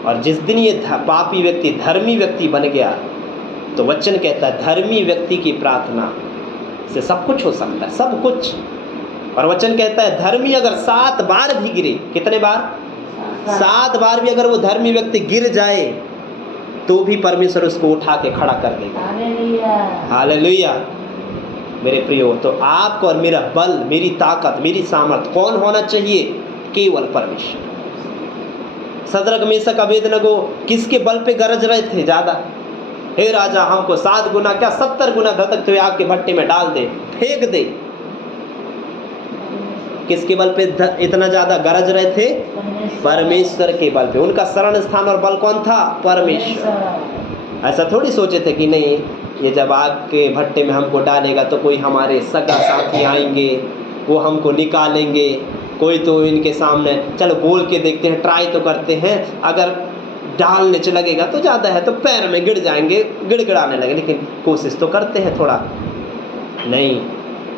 और जिस दिन ये पापी व्यक्ति धर्मी व्यक्ति बन गया, तो वचन कहता है धर्मी व्यक्ति की प्रार्थना से सब कुछ हो सकता है, सब कुछ। और वचन कहता है धर्मी अगर 7 बार भी गिरे, कितने बार? 7 बार भी अगर वो धर्मी व्यक्ति गिर जाए, तो भी परमेश्वर उसको उठा के खड़ा कर देगा। हालेलुया। मेरे प्रियो, तो आपको और मेरा बल, मेरी ताकत, मेरी सामर्थ कौन होना चाहिए? केवल परमेश्वर। सदरक मेशक अबेदनगो किसके बल पे गरज रहे थे ज्यादा? हे राजा, हमको 7 गुना क्या 70 गुना धधकते हुए आग के भट्टे में डाल दे, फेंक दे। किसके बल पे इतना ज़्यादा गरज रहे थे? परमेश्वर के बल पे। उनका शरण स्थान और बल कौन था? परमेश्वर। ऐसा थोड़ी सोचे थे कि नहीं ये जब आग के भट्टे में हमको डालेगा तो कोई हमारे सगा साथी आएंगे, वो हमको निकालेंगे, कोई तो इनके सामने चलो बोल के देखते हैं, ट्राई तो करते हैं, अगर डालने च लगेगा तो ज़्यादा है तो पैर में गिर जाएंगे, गिड़गिड़ाने लगे, लेकिन कोशिश तो करते हैं थोड़ा। नहीं,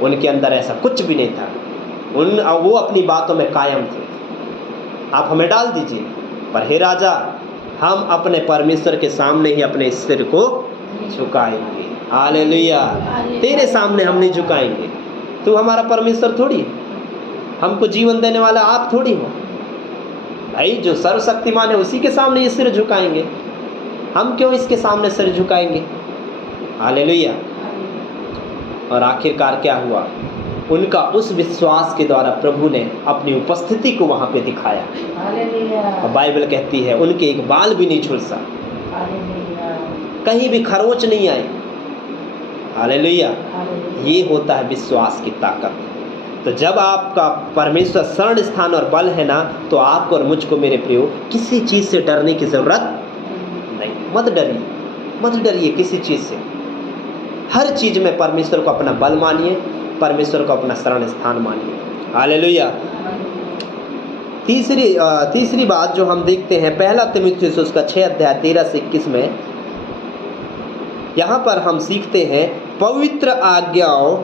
उनके अंदर ऐसा कुछ भी नहीं था। वो अपनी बातों में कायम थे। आप हमें डाल दीजिए, पर हे राजा, हम अपने परमेश्वर के सामने ही अपने सिर को झुकाएंगे। हालेलुया। तेरे सामने हम नहीं झुकाएंगे। तू हमारा परमेश्वर थोड़ी है, हमको जीवन देने वाला आप थोड़ी हो भाई। जो सर्वशक्तिमान है उसी के सामने ये सिर झुकाएंगे, हम क्यों इसके सामने सिर झुकाएंगे? हालेलुया। और आखिरकार क्या हुआ? उनका उस विश्वास के द्वारा प्रभु ने अपनी उपस्थिति को वहाँ पे दिखाया। और बाइबल कहती है उनके एक बाल भी नहीं झुलसा, कहीं भी खरोच नहीं आई। हालेलुया। ये होता है विश्वास की ताकत। तो जब आपका परमेश्वर शरण स्थान और बल है ना, तो आपको और मुझको मेरे प्रियो किसी चीज़ से डरने की ज़रूरत नहीं। मत डरिए, मत डरिए किसी चीज़ से। हर चीज़ में परमेश्वर को अपना बल मानिए, परमेश्वर को अपना शरण स्थान मानिए। हालेलुया। तीसरी बात जो हम देखते हैं पहला तीमुथियुस उसका 6 अध्याय 13 से 21 में, यहाँ पर हम सीखते हैं पवित्र आज्ञाओं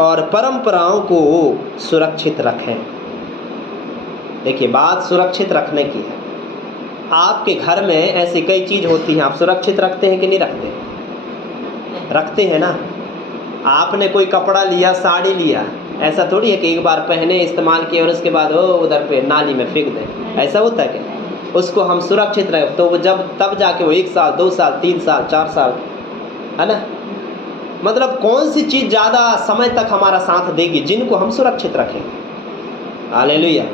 और परंपराओं को सुरक्षित रखें। देखिए, बात सुरक्षित रखने की है। आपके घर में ऐसी कई चीज़ होती हैं, आप सुरक्षित रखते हैं कि नहीं रखते? रखते हैं ना। आपने कोई कपड़ा लिया, साड़ी लिया, ऐसा थोड़ी है कि एक बार पहने इस्तेमाल किए और उसके बाद वो उधर पे नाली में फेंक दें। ऐसा होता है क्या? उसको हम सुरक्षित रखें तो वो तब जाके वो 1 साल 2 साल 3 साल 4 साल, है ना। मतलब कौन सी चीज़ ज़्यादा समय तक हमारा साथ देगी? जिनको हम सुरक्षित रखेंगे। हालेलुया।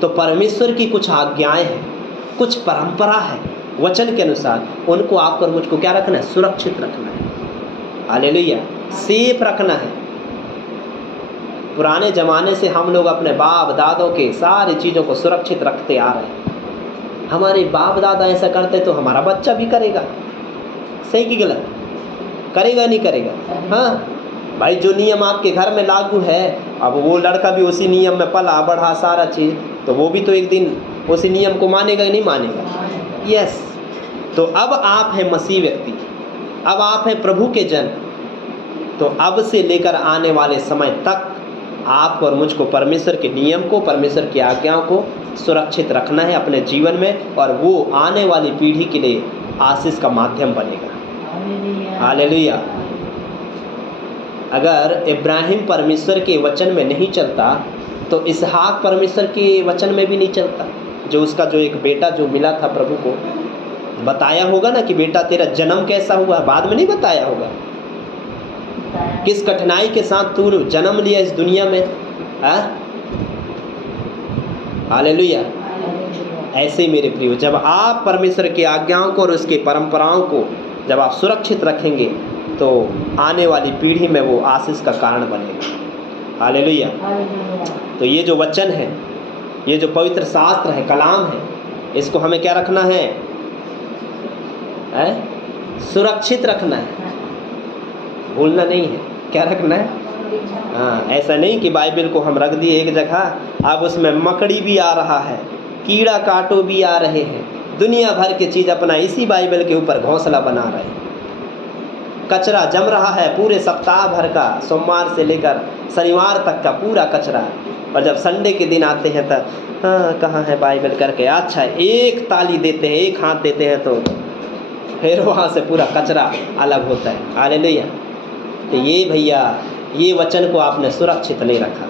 तो परमेश्वर की कुछ आज्ञाएं हैं, कुछ परंपरा है वचन के अनुसार, उनको आपको और मुझको क्या रखना है? सुरक्षित रखना है। हालेलुया। सेफ रखना है। पुराने ज़माने से हम लोग अपने बाप दादों के सारी चीज़ों को सुरक्षित रखते आ रहे हैं। हमारे बाप दादा ऐसा करते तो हमारा बच्चा भी करेगा। सही कि गलत? करेगा नहीं करेगा? हाँ भाई, जो नियम आपके घर में लागू है, अब वो लड़का भी उसी नियम में पला बढ़ा सारा चीज़, तो वो भी तो एक दिन उसी नियम को मानेगा कि नहीं मानेगा? यस। तो अब आप हैं मसीह व्यक्ति, अब आप हैं प्रभु के जन, तो अब से लेकर आने वाले समय तक आपको और मुझको परमेश्वर के नियम को, परमेश्वर की आज्ञाओं को सुरक्षित रखना है अपने जीवन में, और वो आने वाली पीढ़ी के लिए आशीष का माध्यम बनेगा। हालेलुया। अगर इब्राहिम परमेश्वर के वचन में नहीं चलता तो इसहाक परमेश्वर के वचन में भी नहीं चलता। जो उसका जो एक बेटा जो मिला था, प्रभु को बताया होगा ना कि बेटा तेरा जन्म कैसा हुआ, बाद में नहीं बताया होगा, किस कठिनाई के साथ तू जन्म लिया इस दुनिया में। हालेलुया। ऐसे ही मेरे प्रियो, जब आप परमेश्वर की आज्ञाओं को और उसके परंपराओं को जब आप सुरक्षित रखेंगे तो आने वाली पीढ़ी में वो आशीष का कारण बनेगा। हालेलुया। तो ये जो वचन है, ये जो पवित्र शास्त्र है, कलाम है, इसको हमें क्या रखना है? सुरक्षित रखना है, भूलना नहीं है। क्या रखना है? हाँ, ऐसा नहीं कि बाइबल को हम रख दिए एक जगह, अब उसमें मकड़ी भी आ रहा है, कीड़ा काटो भी आ रहे हैं, दुनिया भर की चीज़ अपना इसी बाइबल के ऊपर घोंसला बना रहे हैं। कचरा जम रहा है पूरे सप्ताह भर का, सोमवार से लेकर शनिवार तक का पूरा कचरा, और जब संडे के दिन आते हैं तब हाँ कहाँ है बाइबल करके, अच्छा एक ताली देते हैं, एक हाथ देते हैं, तो फिर वहाँ से पूरा कचरा अलग होता है। हालेलुया। तो ये भैया, ये वचन को आपने सुरक्षित नहीं रखा।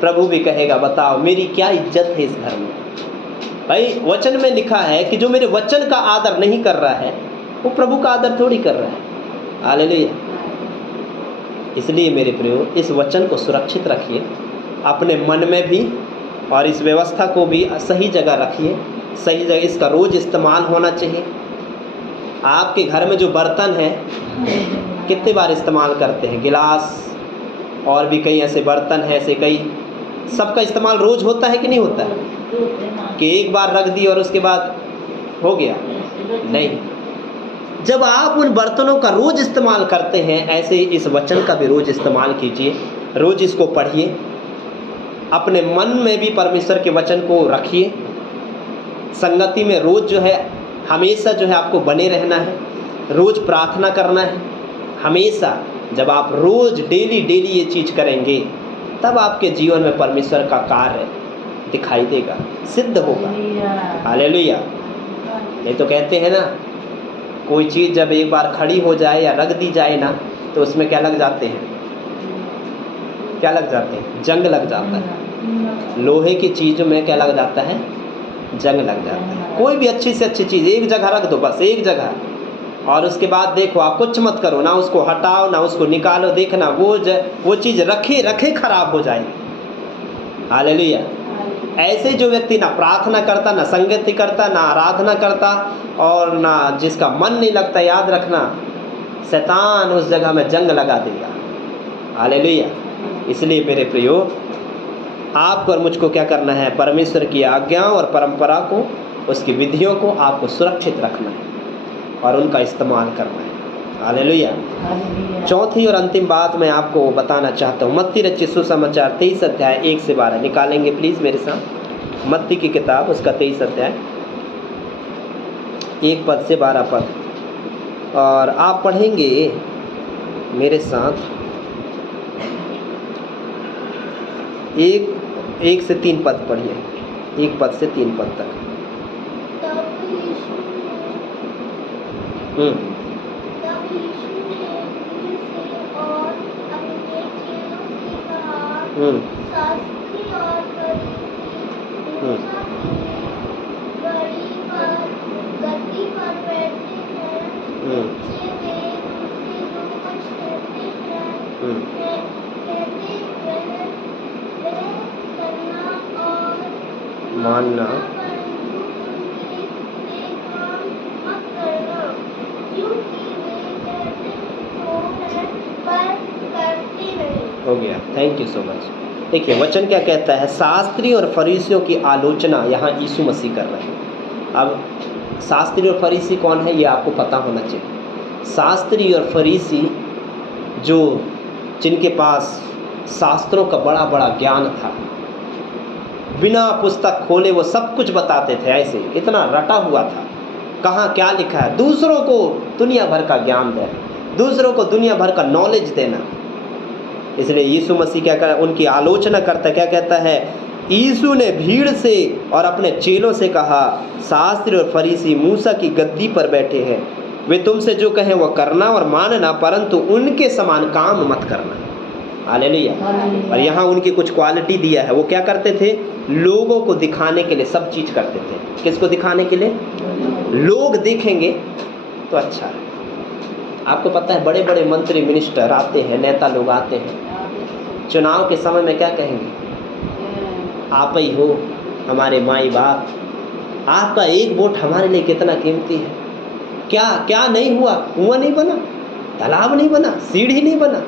प्रभु भी कहेगा बताओ मेरी क्या इज्जत है इस घर में। भाई वचन में लिखा है कि जो मेरे वचन का आदर नहीं कर रहा है वो प्रभु का आदर थोड़ी कर रहा है। हालेलुया। इसलिए मेरे प्रियो, इस वचन को सुरक्षित रखिए अपने मन में भी, और इस व्यवस्था को भी सही जगह रखिए, सही जगह इसका रोज़ इस्तेमाल होना चाहिए। आपके घर में जो बर्तन है कितने बार इस्तेमाल करते हैं? गिलास और भी कई ऐसे बर्तन हैं, ऐसे कई सबका इस्तेमाल रोज होता है कि नहीं होता है? कि एक बार रख दी और उसके बाद हो गया? नहीं। जब आप उन बर्तनों का रोज इस्तेमाल करते हैं, ऐसे इस वचन का भी रोज इस्तेमाल कीजिए, रोज इसको पढ़िए, अपने मन में भी परमेश्वर के वचन को रखिए, संगति में रोज जो है हमेशा जो है आपको बने रहना है, रोज प्रार्थना करना है हमेशा। जब आप रोज डेली ये चीज़ करेंगे, तब आपके जीवन में परमेश्वर का कार्य दिखाई देगा, सिद्ध होगा। हालेलुया। नहीं तो कहते हैं ना, कोई चीज़ जब एक बार खड़ी हो जाए या रख दी जाए ना, तो उसमें क्या लग जाते हैं? क्या लग जाते हैं? जंग लग जाता है। लोहे की चीज़ों में क्या लग जाता है? जंग लग जाता है। कोई भी अच्छी से अच्छी चीज़ एक जगह रख दो, बस एक जगह, और उसके बाद देखो, आप कुछ मत करो, ना उसको हटाओ ना उसको निकालो, देखना वो चीज़ रखे खराब हो जाएगी। हालेलुया। ऐसे जो व्यक्ति ना प्रार्थना करता, ना संगति करता, ना आराधना करता, और ना जिसका मन नहीं लगता, याद रखना शैतान उस जगह में जंग लगा देगा। हालेलुया। इसलिए मेरे प्रियो, आपको और मुझको क्या करना है? परमेश्वर की आज्ञाओं और परंपरा को, उसकी विधियों को आपको सुरक्षित रखना है और उनका इस्तेमाल करना है। हालेलुया। चौथी और अंतिम बात मैं आपको बताना चाहता हूँ। मत्ती रचित सुसमाचार 23 अध्याय 1 से 12 निकालेंगे प्लीज़ मेरे साथ। मत्ती की किताब, उसका 23 अध्याय 1 पद से 12 पद, और आप पढ़ेंगे मेरे साथ 1 से 3 पद पढ़िए, 1 पद से 3 पद तक। मानना हो गया। Thank you so much. देखिए वचन क्या कहता है, शास्त्री और फरीसियों की आलोचना यहाँ यीशु मसीह कर रहे हैं। अब शास्त्री और फरीसी कौन है, ये आपको पता होना चाहिए। शास्त्री और फरीसी जो जिनके पास शास्त्रों का बड़ा बड़ा ज्ञान था, बिना पुस्तक खोले वो सब कुछ बताते थे, ऐसे इतना रटा हुआ था, कहाँ क्या लिखा है, दूसरों को दुनिया भर का ज्ञान देना, दूसरों को दुनिया भर का नॉलेज देना। इसलिए यीशु मसीह क्या कर, उनकी आलोचना करता, क्या कहता है, यीशु ने भीड़ से और अपने चेलों से कहा, शास्त्री और फरीसी मूसा की गद्दी पर बैठे हैं, वे तुमसे जो कहें वो करना और मानना, परंतु उनके समान काम मत करना। हालेलुया। और यहाँ उनकी कुछ क्वालिटी दिया है। वो क्या करते थे? लोगों को दिखाने के लिए सब चीज़ करते थे। किसको दिखाने के लिए? लोग देखेंगे तो अच्छा है। आपको पता है बड़े बड़े मंत्री मिनिस्टर आते हैं, नेता लोग आते हैं, चुनाव के समय में क्या कहेंगे? आप ही हो हमारे माई बाप, आपका एक वोट हमारे लिए कितना कीमती है। क्या नहीं हुआ? कुआं नहीं बना, तालाब नहीं बना, सीढ़ी नहीं बना,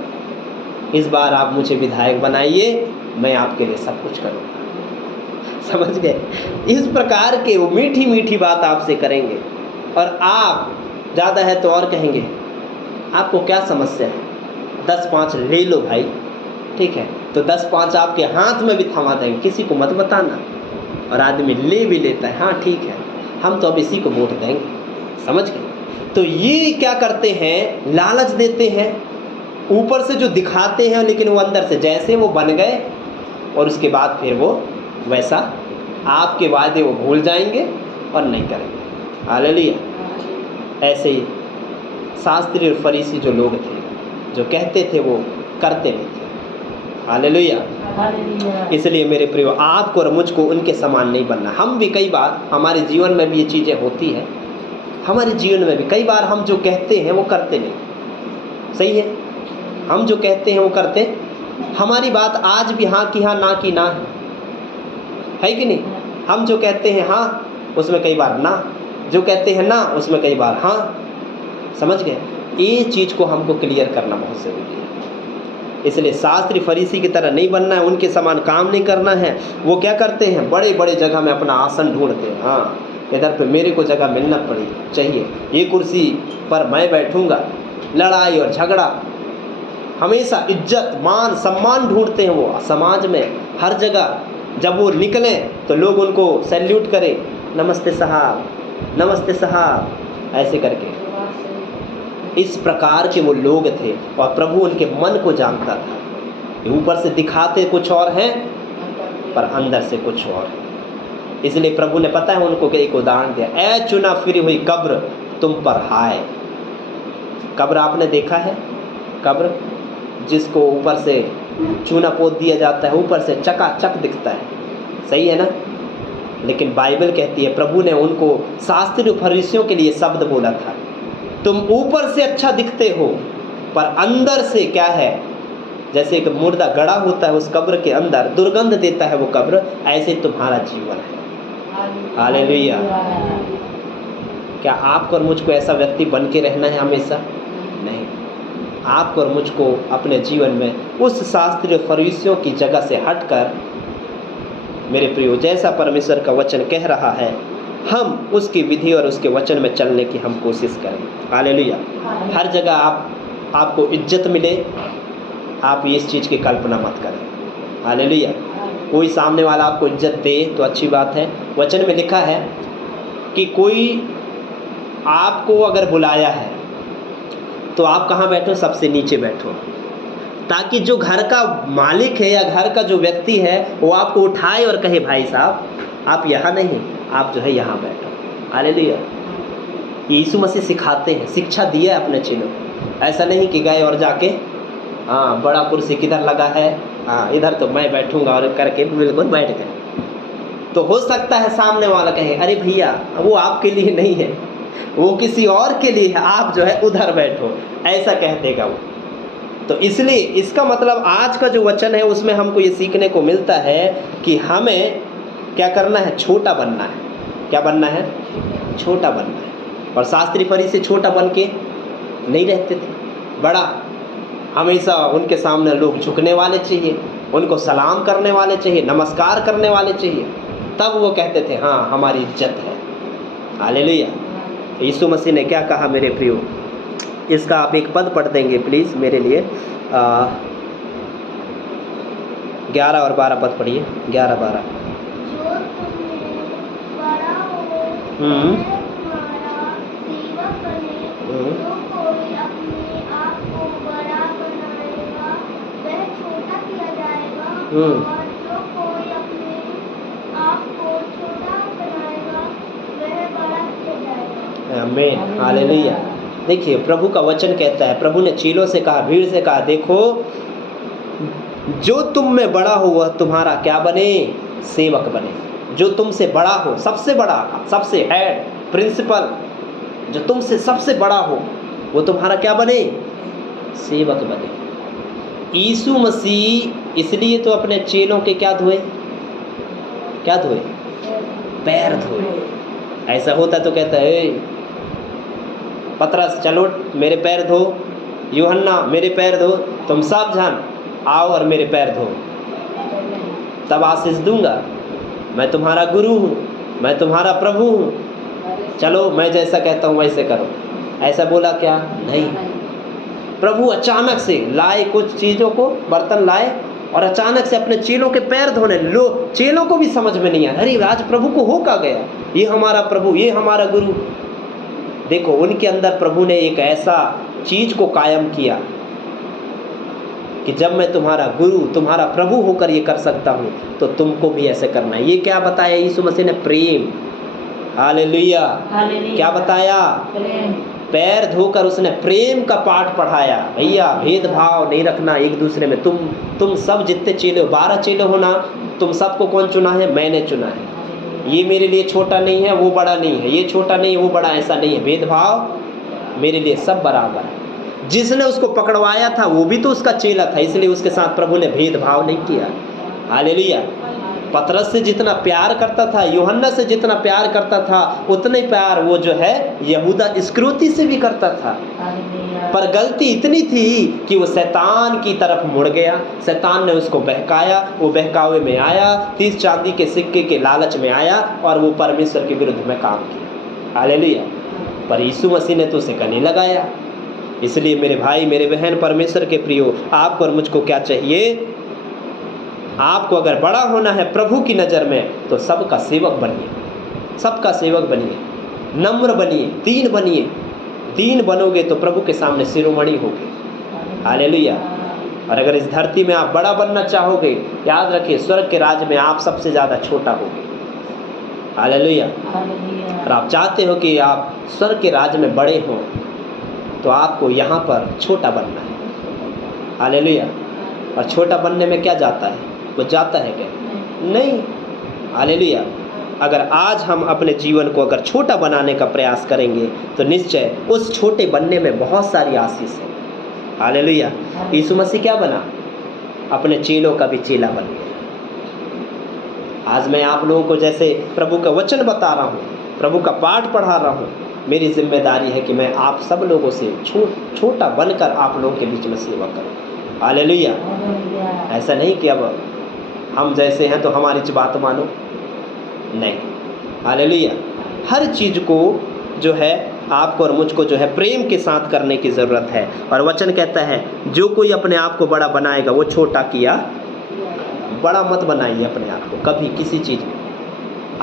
इस बार आप मुझे विधायक बनाइए, मैं आपके लिए सब कुछ करूँगा। समझ गए? इस प्रकार के वो मीठी मीठी बात आपसे करेंगे, और आप ज़्यादा है तो और कहेंगे, आपको क्या समस्या है, 10-5 ले लो भाई, ठीक है, तो 10-5 आपके हाथ में भी थमा देंगे, किसी को मत बताना। और आदमी ले भी लेता है, हाँ ठीक है, हम तो अब इसी को वोट देंगे। समझ गए? तो ये क्या करते हैं? लालच देते हैं, ऊपर से जो दिखाते हैं, लेकिन वो अंदर से जैसे वो बन गए, और उसके बाद फिर वो वैसा आपके वादे वो भूल जाएंगे और नहीं करेंगे। हालेलुया। ऐसे ही शास्त्री और फरीसी जो लोग थे, जो कहते थे वो करते नहीं थे। हालेलुया। इसलिए मेरे प्रियो, आपको और मुझको उनके समान नहीं बनना। हम भी कई बार, हमारे जीवन में भी ये चीज़ें होती हैं, हमारे जीवन में भी कई बार हम जो कहते हैं वो करते नहीं। सही है, हम जो कहते हैं वो करते, हमारी बात आज भी हाँ की हाँ, ना की ना है कि नहीं? हम जो कहते हैं हाँ, उसमें कई बार ना, जो कहते हैं ना, उसमें कई बार हाँ। समझ गए? ये चीज़ को हमको क्लियर करना बहुत ज़रूरी है। इसलिए शास्त्री फरीसी की तरह नहीं बनना है, उनके समान काम नहीं करना है। वो क्या करते हैं, बड़े बड़े जगह में अपना आसन ढूंढते हैं। हाँ, इधर पे मेरे को जगह मिलना पड़ी चाहिए, ये कुर्सी पर मैं बैठूंगा। लड़ाई और झगड़ा, हमेशा इज्जत मान सम्मान ढूंढते हैं वो समाज में हर जगह। जब वो निकले तो लोग उनको सैल्यूट करें, नमस्ते साहब, नमस्ते साहब, ऐसे करके। इस प्रकार के वो लोग थे और प्रभु उनके मन को जानता था। ऊपर से दिखाते कुछ और हैं पर अंदर से कुछ और है। इसलिए प्रभु ने पता है उनको एक उदाहरण दिया, ऐ चुना फिरी हुई कब्र तुम पर हाय। कब्र आपने देखा है, कब्र जिसको ऊपर से चूना पोत दिया जाता है, ऊपर से चकाचक दिखता है, सही है ना। लेकिन बाइबल कहती है, प्रभु ने उनको शास्त्री फरीसियों के लिए शब्द बोला था, तुम ऊपर से अच्छा दिखते हो पर अंदर से क्या है, जैसे एक मुर्दा गड़ा होता है उस कब्र के अंदर दुर्गंध देता है वो कब्र, ऐसे तुम्हारा जीवन है। हालेलुया। क्या आपको और मुझको ऐसा व्यक्ति बन के रहना है हमेशा? नहीं। आपको और मुझको अपने जीवन में उस शास्त्रीय फरीसियों की जगह से हटकर, मेरे प्रियो, जैसा परमेश्वर का वचन कह रहा है, हम उसकी विधि और उसके वचन में चलने की हम कोशिश करें। हालेलुया। हर जगह आपको इज्जत मिले, आप इस चीज़ की कल्पना मत करें। हालेलुया। कोई सामने वाला आपको इज्जत दे तो अच्छी बात है। वचन में लिखा है कि कोई आपको अगर बुलाया है तो आप कहाँ बैठो? सबसे नीचे बैठो, ताकि जो घर का मालिक है या घर का जो व्यक्ति है वो आपको उठाए और कहे, भाई साहब आप यहाँ नहीं, आप जो है यहाँ बैठो। हालेलुया। यीशु मसीह सिखाते हैं, शिक्षा दिया है अपने चेलों को। ऐसा नहीं कि गए और जाके हाँ बड़ा कुर्सी किधर लगा है, हाँ इधर तो मैं बैठूंगा, और करके बिल्कुल बैठ गए। तो हो सकता है सामने वाला कहे, अरे भैया वो आपके लिए नहीं है, वो किसी और के लिए है, आप जो है उधर बैठो, ऐसा कह देगा वो। तो इसलिए इसका मतलब आज का जो वचन है उसमें हमको ये सीखने को मिलता है कि हमें क्या करना है? छोटा बनना है। क्या बनना है? छोटा बनना है। और शास्त्री फरीसी छोटा बन के नहीं रहते थे, बड़ा। हमेशा उनके सामने लोग झुकने वाले चाहिए, उनको सलाम करने वाले चाहिए, नमस्कार करने वाले चाहिए, तब वो कहते थे हाँ हमारी इज्जत है। हालेलुया। यीशु मसीह ने क्या कहा मेरे प्रियो? इसका आप एक पद पढ़ देंगे प्लीज़ मेरे लिए। 11 और 12 पद पढ़िए। 11-12। आमीन। हालेलुया। देखिए प्रभु का वचन कहता है, प्रभु ने चेलों से कहा, भीड़ से कहा, देखो जो तुम में बड़ा हो वह तुम्हारा क्या बने? सेवक बने। जो तुमसे बड़ा हो, सबसे बड़ा, सबसे हेड, प्रिंसिपल, जो तुमसे सबसे बड़ा हो वो तुम्हारा क्या बने? सेवक बने। यीशु मसीह इसलिए तो अपने चेलों के क्या धोए? क्या धोए? पैर धोए। ऐसा होता तो कहता है पतरस चलो मेरे पैर धो, यूहन्ना मेरे पैर धो, तुम सब जन आओ और मेरे पैर धो, तब आशीष दूंगा। मैं तुम्हारा गुरु हूँ, मैं तुम्हारा प्रभु हूँ, चलो मैं जैसा कहता हूँ वैसे करो। ऐसा बोला क्या? नहीं। प्रभु अचानक से लाए कुछ चीज़ों को, बर्तन लाए और अचानक से अपने चेलों के पैर धोने। लो चेलों को भी समझ में नहीं आया, अरे आज प्रभु को हो क्या गया? ये हमारा प्रभु, ये हमारा गुरु। देखो उनके अंदर प्रभु ने एक ऐसा चीज को कायम किया कि जब मैं तुम्हारा गुरु, तुम्हारा प्रभु होकर ये कर सकता हूँ तो तुमको भी ऐसे करना है। ये क्या बताया यीशु मसीह ने? प्रेम। हालेलुया। क्या बताया? पैर धोकर उसने प्रेम का पाठ पढ़ाया। भैया भेदभाव नहीं रखना एक दूसरे में। तुम सब जितने चेले हो, 12 चेले हो ना, तुम सबको कौन चुना है? मैंने चुना है। ये मेरे लिए छोटा नहीं है, वो बड़ा नहीं है, ये छोटा नहीं है, वो बड़ा, ऐसा नहीं है। भेदभाव मेरे लिए सब बराबर है। जिसने उसको पकड़वाया था वो भी तो उसका चेला था, इसलिए उसके साथ प्रभु ने भेदभाव नहीं किया। हालेलुया। पतरस से जितना प्यार करता था, यूहन्ना से जितना प्यार करता था, उतने प्यार वो जो है यहूदा इस्करियोती से भी करता था। पर गलती इतनी थी कि वो शैतान की तरफ मुड़ गया। शैतान ने उसको बहकाया, वो बहकावे में आया, 30 चांदी के सिक्के के लालच में आया और वो परमेश्वर के विरुद्ध में काम किया। हालेलुया। पर यीशु मसीह ने तो उसे गले लगाया। इसलिए मेरे भाई, मेरे बहन, परमेश्वर के प्रियो, आपको और मुझको क्या चाहिए? आपको अगर बड़ा होना है प्रभु की नज़र में तो सबका सेवक बनिए, सबका सेवक बनिए, नम्र बनिए, दीन बनिए। दीन बनोगे तो प्रभु के सामने शिरोमणि होगे। हालेलुया। और अगर इस धरती में आप बड़ा बनना चाहोगे, याद रखिए स्वर्ग के राज्य में आप सबसे ज़्यादा छोटा होगे। हालेलुया। और आप चाहते हो कि आप स्वर्ग के राज्य में बड़े हों तो आपको यहाँ पर छोटा बनना है। हालेलुया। और छोटा बनने में क्या जाता है? वो जाता है क्या? नहीं। हालेलुया। अगर आज हम अपने जीवन को अगर छोटा बनाने का प्रयास करेंगे तो निश्चय उस छोटे बनने में बहुत सारी आशीष है। हालेलुया। यीशु मसीह क्या बना? अपने चेलों का भी चेला बन गया। आज मैं आप लोगों को जैसे प्रभु का वचन बता रहा हूँ, प्रभु का पाठ पढ़ा रहा हूँ, मेरी जिम्मेदारी है कि मैं आप सब लोगों से छोटा बनकर आप लोगों के बीच में सेवा करूँ। हालेलुया। ऐसा नहीं कि अब हम जैसे हैं तो हमारी बात मानो, नहीं। हालेलुया। हर चीज़ को जो है आपको और मुझको जो है प्रेम के साथ करने की ज़रूरत है। और वचन कहता है जो कोई अपने आप को बड़ा बनाएगा वो छोटा किया। बड़ा मत बनाइए अपने आप को कभी किसी चीज़ में।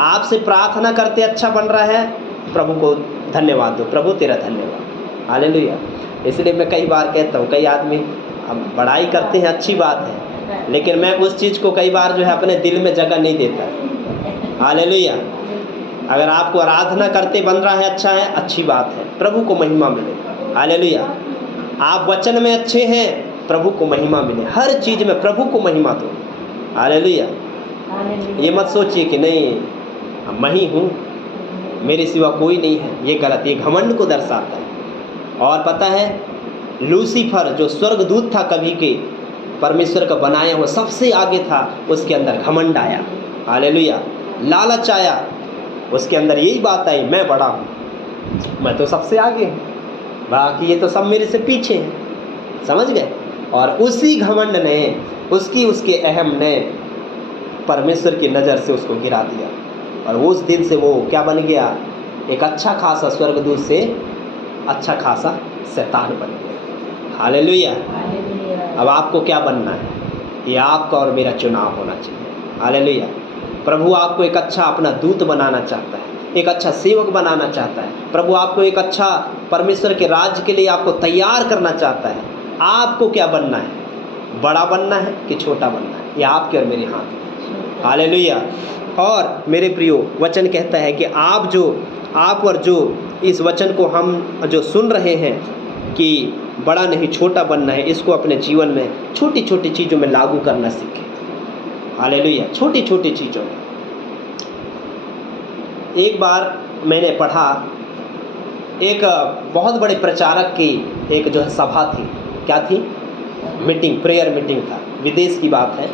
आपसे प्रार्थना करते अच्छा बन रहा है, प्रभु को धन्यवाद दो, प्रभु तेरा धन्यवाद। हालेलुया। इसलिए मैं कई बार कहता हूँ, कई आदमी हम बड़ाई करते हैं, अच्छी बात है, लेकिन मैं उस चीज़ को कई बार जो है अपने दिल में जगह नहीं देता। हालेलुया। अगर आपको आराधना करते बन रहा है, अच्छा है, अच्छी बात है, प्रभु को महिमा मिले। हालेलुया। आप वचन में अच्छे हैं, प्रभु को महिमा मिले। हर चीज़ में प्रभु को महिमा दो। हालेलुया। ये मत सोचिए कि नहीं मैं ही हूँ, मेरे सिवा कोई नहीं है। ये गलत, ये घमंड को दर्शाता है। और पता है लूसीफर जो स्वर्गदूत था कभी के, परमेश्वर का बनाया हुआ सबसे आगे था, उसके अंदर घमंड आया। हालेलुया। लालच आया, उसके अंदर यही बात आई, मैं बड़ा हूँ, मैं तो सबसे आगे हूँ, बाकी ये तो सब मेरे से पीछे हैं। समझ गए? और उसी घमंड ने, उसके अहम ने परमेश्वर की नज़र से उसको गिरा दिया। और उस दिन से वो क्या बन गया? एक अच्छा खासा स्वर्गदूत से अच्छा खासा शैतान बन गया। हालेलुया। अब आपको क्या बनना है? ये आपका और मेरा चुनाव होना चाहिए। हालेलुया। प्रभु आपको एक अच्छा अपना दूत बनाना चाहता है, एक अच्छा सेवक बनाना चाहता है। प्रभु आपको एक अच्छा परमेश्वर के राज्य के लिए आपको तैयार करना चाहता है। आपको क्या बनना है? बड़ा बनना है कि छोटा बनना है? ये आपके और मेरे हाथ में। हालेलुया। और मेरे प्रियो, वचन कहता है कि आप और जो इस वचन को हम जो सुन रहे हैं कि बड़ा नहीं छोटा बनना है, इसको अपने जीवन में छोटी छोटी चीज़ों में लागू करना सीखें। हालेलुया। छोटी छोटी चीज़ों में। एक बार मैंने पढ़ा, एक बहुत बड़े प्रचारक की एक जो है सभा थी। क्या थी? मीटिंग, प्रेयर मीटिंग था। विदेश की बात है,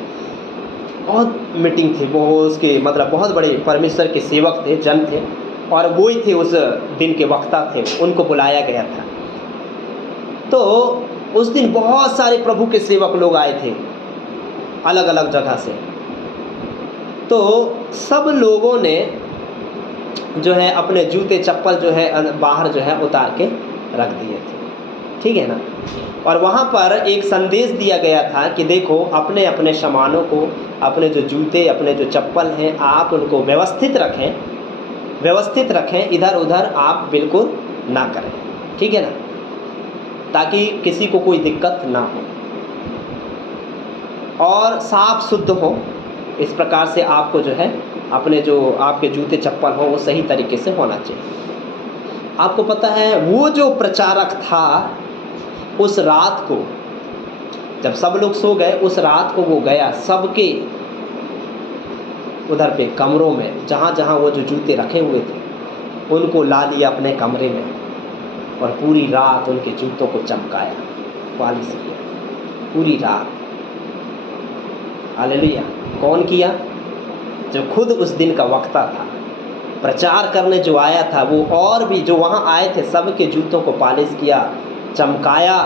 बहुत मीटिंग थी। वो उसके मतलब बहुत बड़े परमेश्वर के सेवक थे, जन थे, और वो ही थे उस दिन के वक्ता थे, उनको बुलाया गया था। तो उस दिन बहुत सारे प्रभु के सेवक लोग आए थे अलग अलग जगह से। तो सब लोगों ने जो है अपने जूते चप्पल जो है बाहर जो है उतार के रख दिए थे। ठीक है ना? और वहाँ पर एक संदेश दिया गया था कि देखो अपने अपने सामानों को, अपने जो जूते, अपने जो चप्पल हैं, आप उनको व्यवस्थित रखें, इधर उधर आप बिल्कुल ना करें। ठीक है ना? ताकि किसी को कोई दिक्कत ना हो और साफ शुद्ध हो। इस प्रकार से आपको जो है अपने जो आपके जूते चप्पल हो वो सही तरीके से होना चाहिए। आपको पता है वो जो प्रचारक था, उस रात को जब सब लोग सो गए, उस रात को वो गया सबके उधर पे कमरों में, जहाँ जहाँ वो जो जूते रखे हुए थे उनको ला लिया अपने कमरे में, और पूरी रात उनके जूतों को चमकाया, पॉलिश किया पूरी रात। हालेलुया। कौन किया? जो खुद उस दिन का वक्ता था, प्रचार करने जो आया था, वो और भी जो वहाँ आए थे सबके जूतों को पॉलिश किया, चमकाया।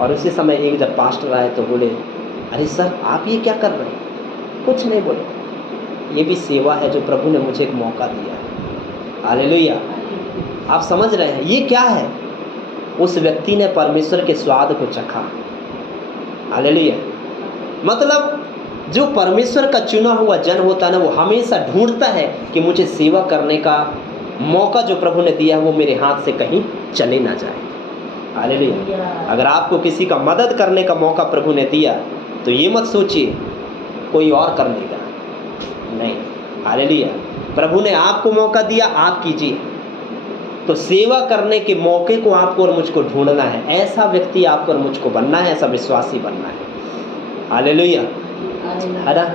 और उसी समय एक जब पास्टर आए तो बोले, अरे सर आप ये क्या कर रहे हैं? कुछ नहीं बोले, ये भी सेवा है जो प्रभु ने मुझे एक मौका दिया है। हालेलुया। आप समझ रहे हैं ये क्या है? उस व्यक्ति ने परमेश्वर के स्वाद को चखा। हालेलुया। मतलब जो परमेश्वर का चुना हुआ जन होता है ना, वो हमेशा ढूंढता है कि मुझे सेवा करने का मौका जो प्रभु ने दिया है वो मेरे हाथ से कहीं चले ना जाए। हालेलुया। अगर आपको किसी का मदद करने का मौका प्रभु ने दिया तो ये मत सोचिए कोई और कर लेगा, नहीं। हालेलुया। प्रभु ने आपको मौका दिया, आप कीजिए। तो सेवा करने के मौके को आपको और मुझको ढूंढना है। ऐसा व्यक्ति आपको और मुझको बनना है, ऐसा विश्वासी बनना है। हालेलुया, है ना?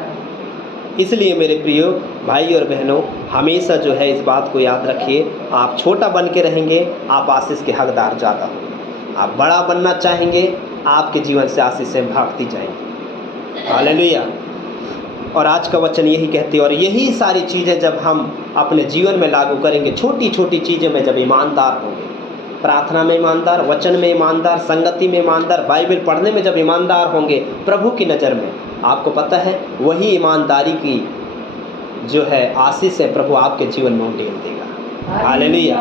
इसलिए मेरे प्रियो भाई और बहनों, हमेशा जो है इस बात को याद रखिए, आप छोटा बन के रहेंगे, आप आशीष के हकदार ज़्यादा होंगे। आप बड़ा बनना चाहेंगे, आपके जीवन से आशीषें भागती जाएंगी। हालेलुया। और आज का वचन यही कहती है, और यही सारी चीज़ें जब हम अपने जीवन में लागू करेंगे, छोटी छोटी चीज़ों में जब ईमानदार होंगे, प्रार्थना में ईमानदार, वचन में ईमानदार, संगति में ईमानदार, बाइबल पढ़ने में जब ईमानदार होंगे प्रभु की नज़र में, आपको पता है वही ईमानदारी की जो है आशीष है प्रभु आपके जीवन में उंडेल देगा। हालेलुया।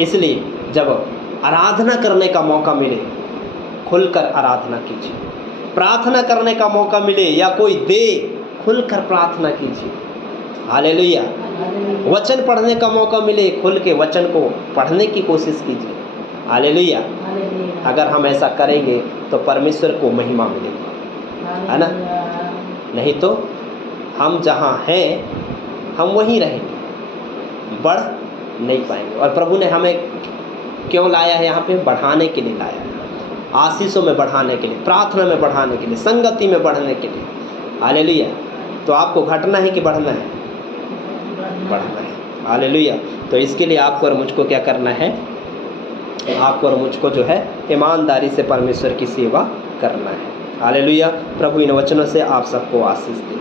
इसलिए जब आराधना करने का मौका मिले, खुलकर आराधना कीजिए। प्रार्थना करने का मौका मिले या कोई दे, खुलकर प्रार्थना कीजिए। हालेलुया। वचन पढ़ने का मौका मिले, खुल के वचन को पढ़ने की कोशिश कीजिए। हालेलुया। अगर हम ऐसा करेंगे तो परमेश्वर को महिमा मिलेगी, है ना? नहीं तो हम जहाँ हैं हम वहीं रहेंगे, बढ़ नहीं पाएंगे। और प्रभु ने हमें क्यों लाया है यहाँ पे? बढ़ाने के लिए लाया है, आशीषों में बढ़ाने के लिए, प्रार्थना में बढ़ाने के लिए, संगति में बढ़ने के लिए। हालेलुया। तो आपको घटना है कि बढ़ना है? बढ़ना है। हालेलुया। तो इसके लिए आपको और मुझको क्या करना है? आपको और मुझको जो है ईमानदारी से परमेश्वर की सेवा करना है। हालेलुया। प्रभु इन वचनों से आप सबको आशीष दे।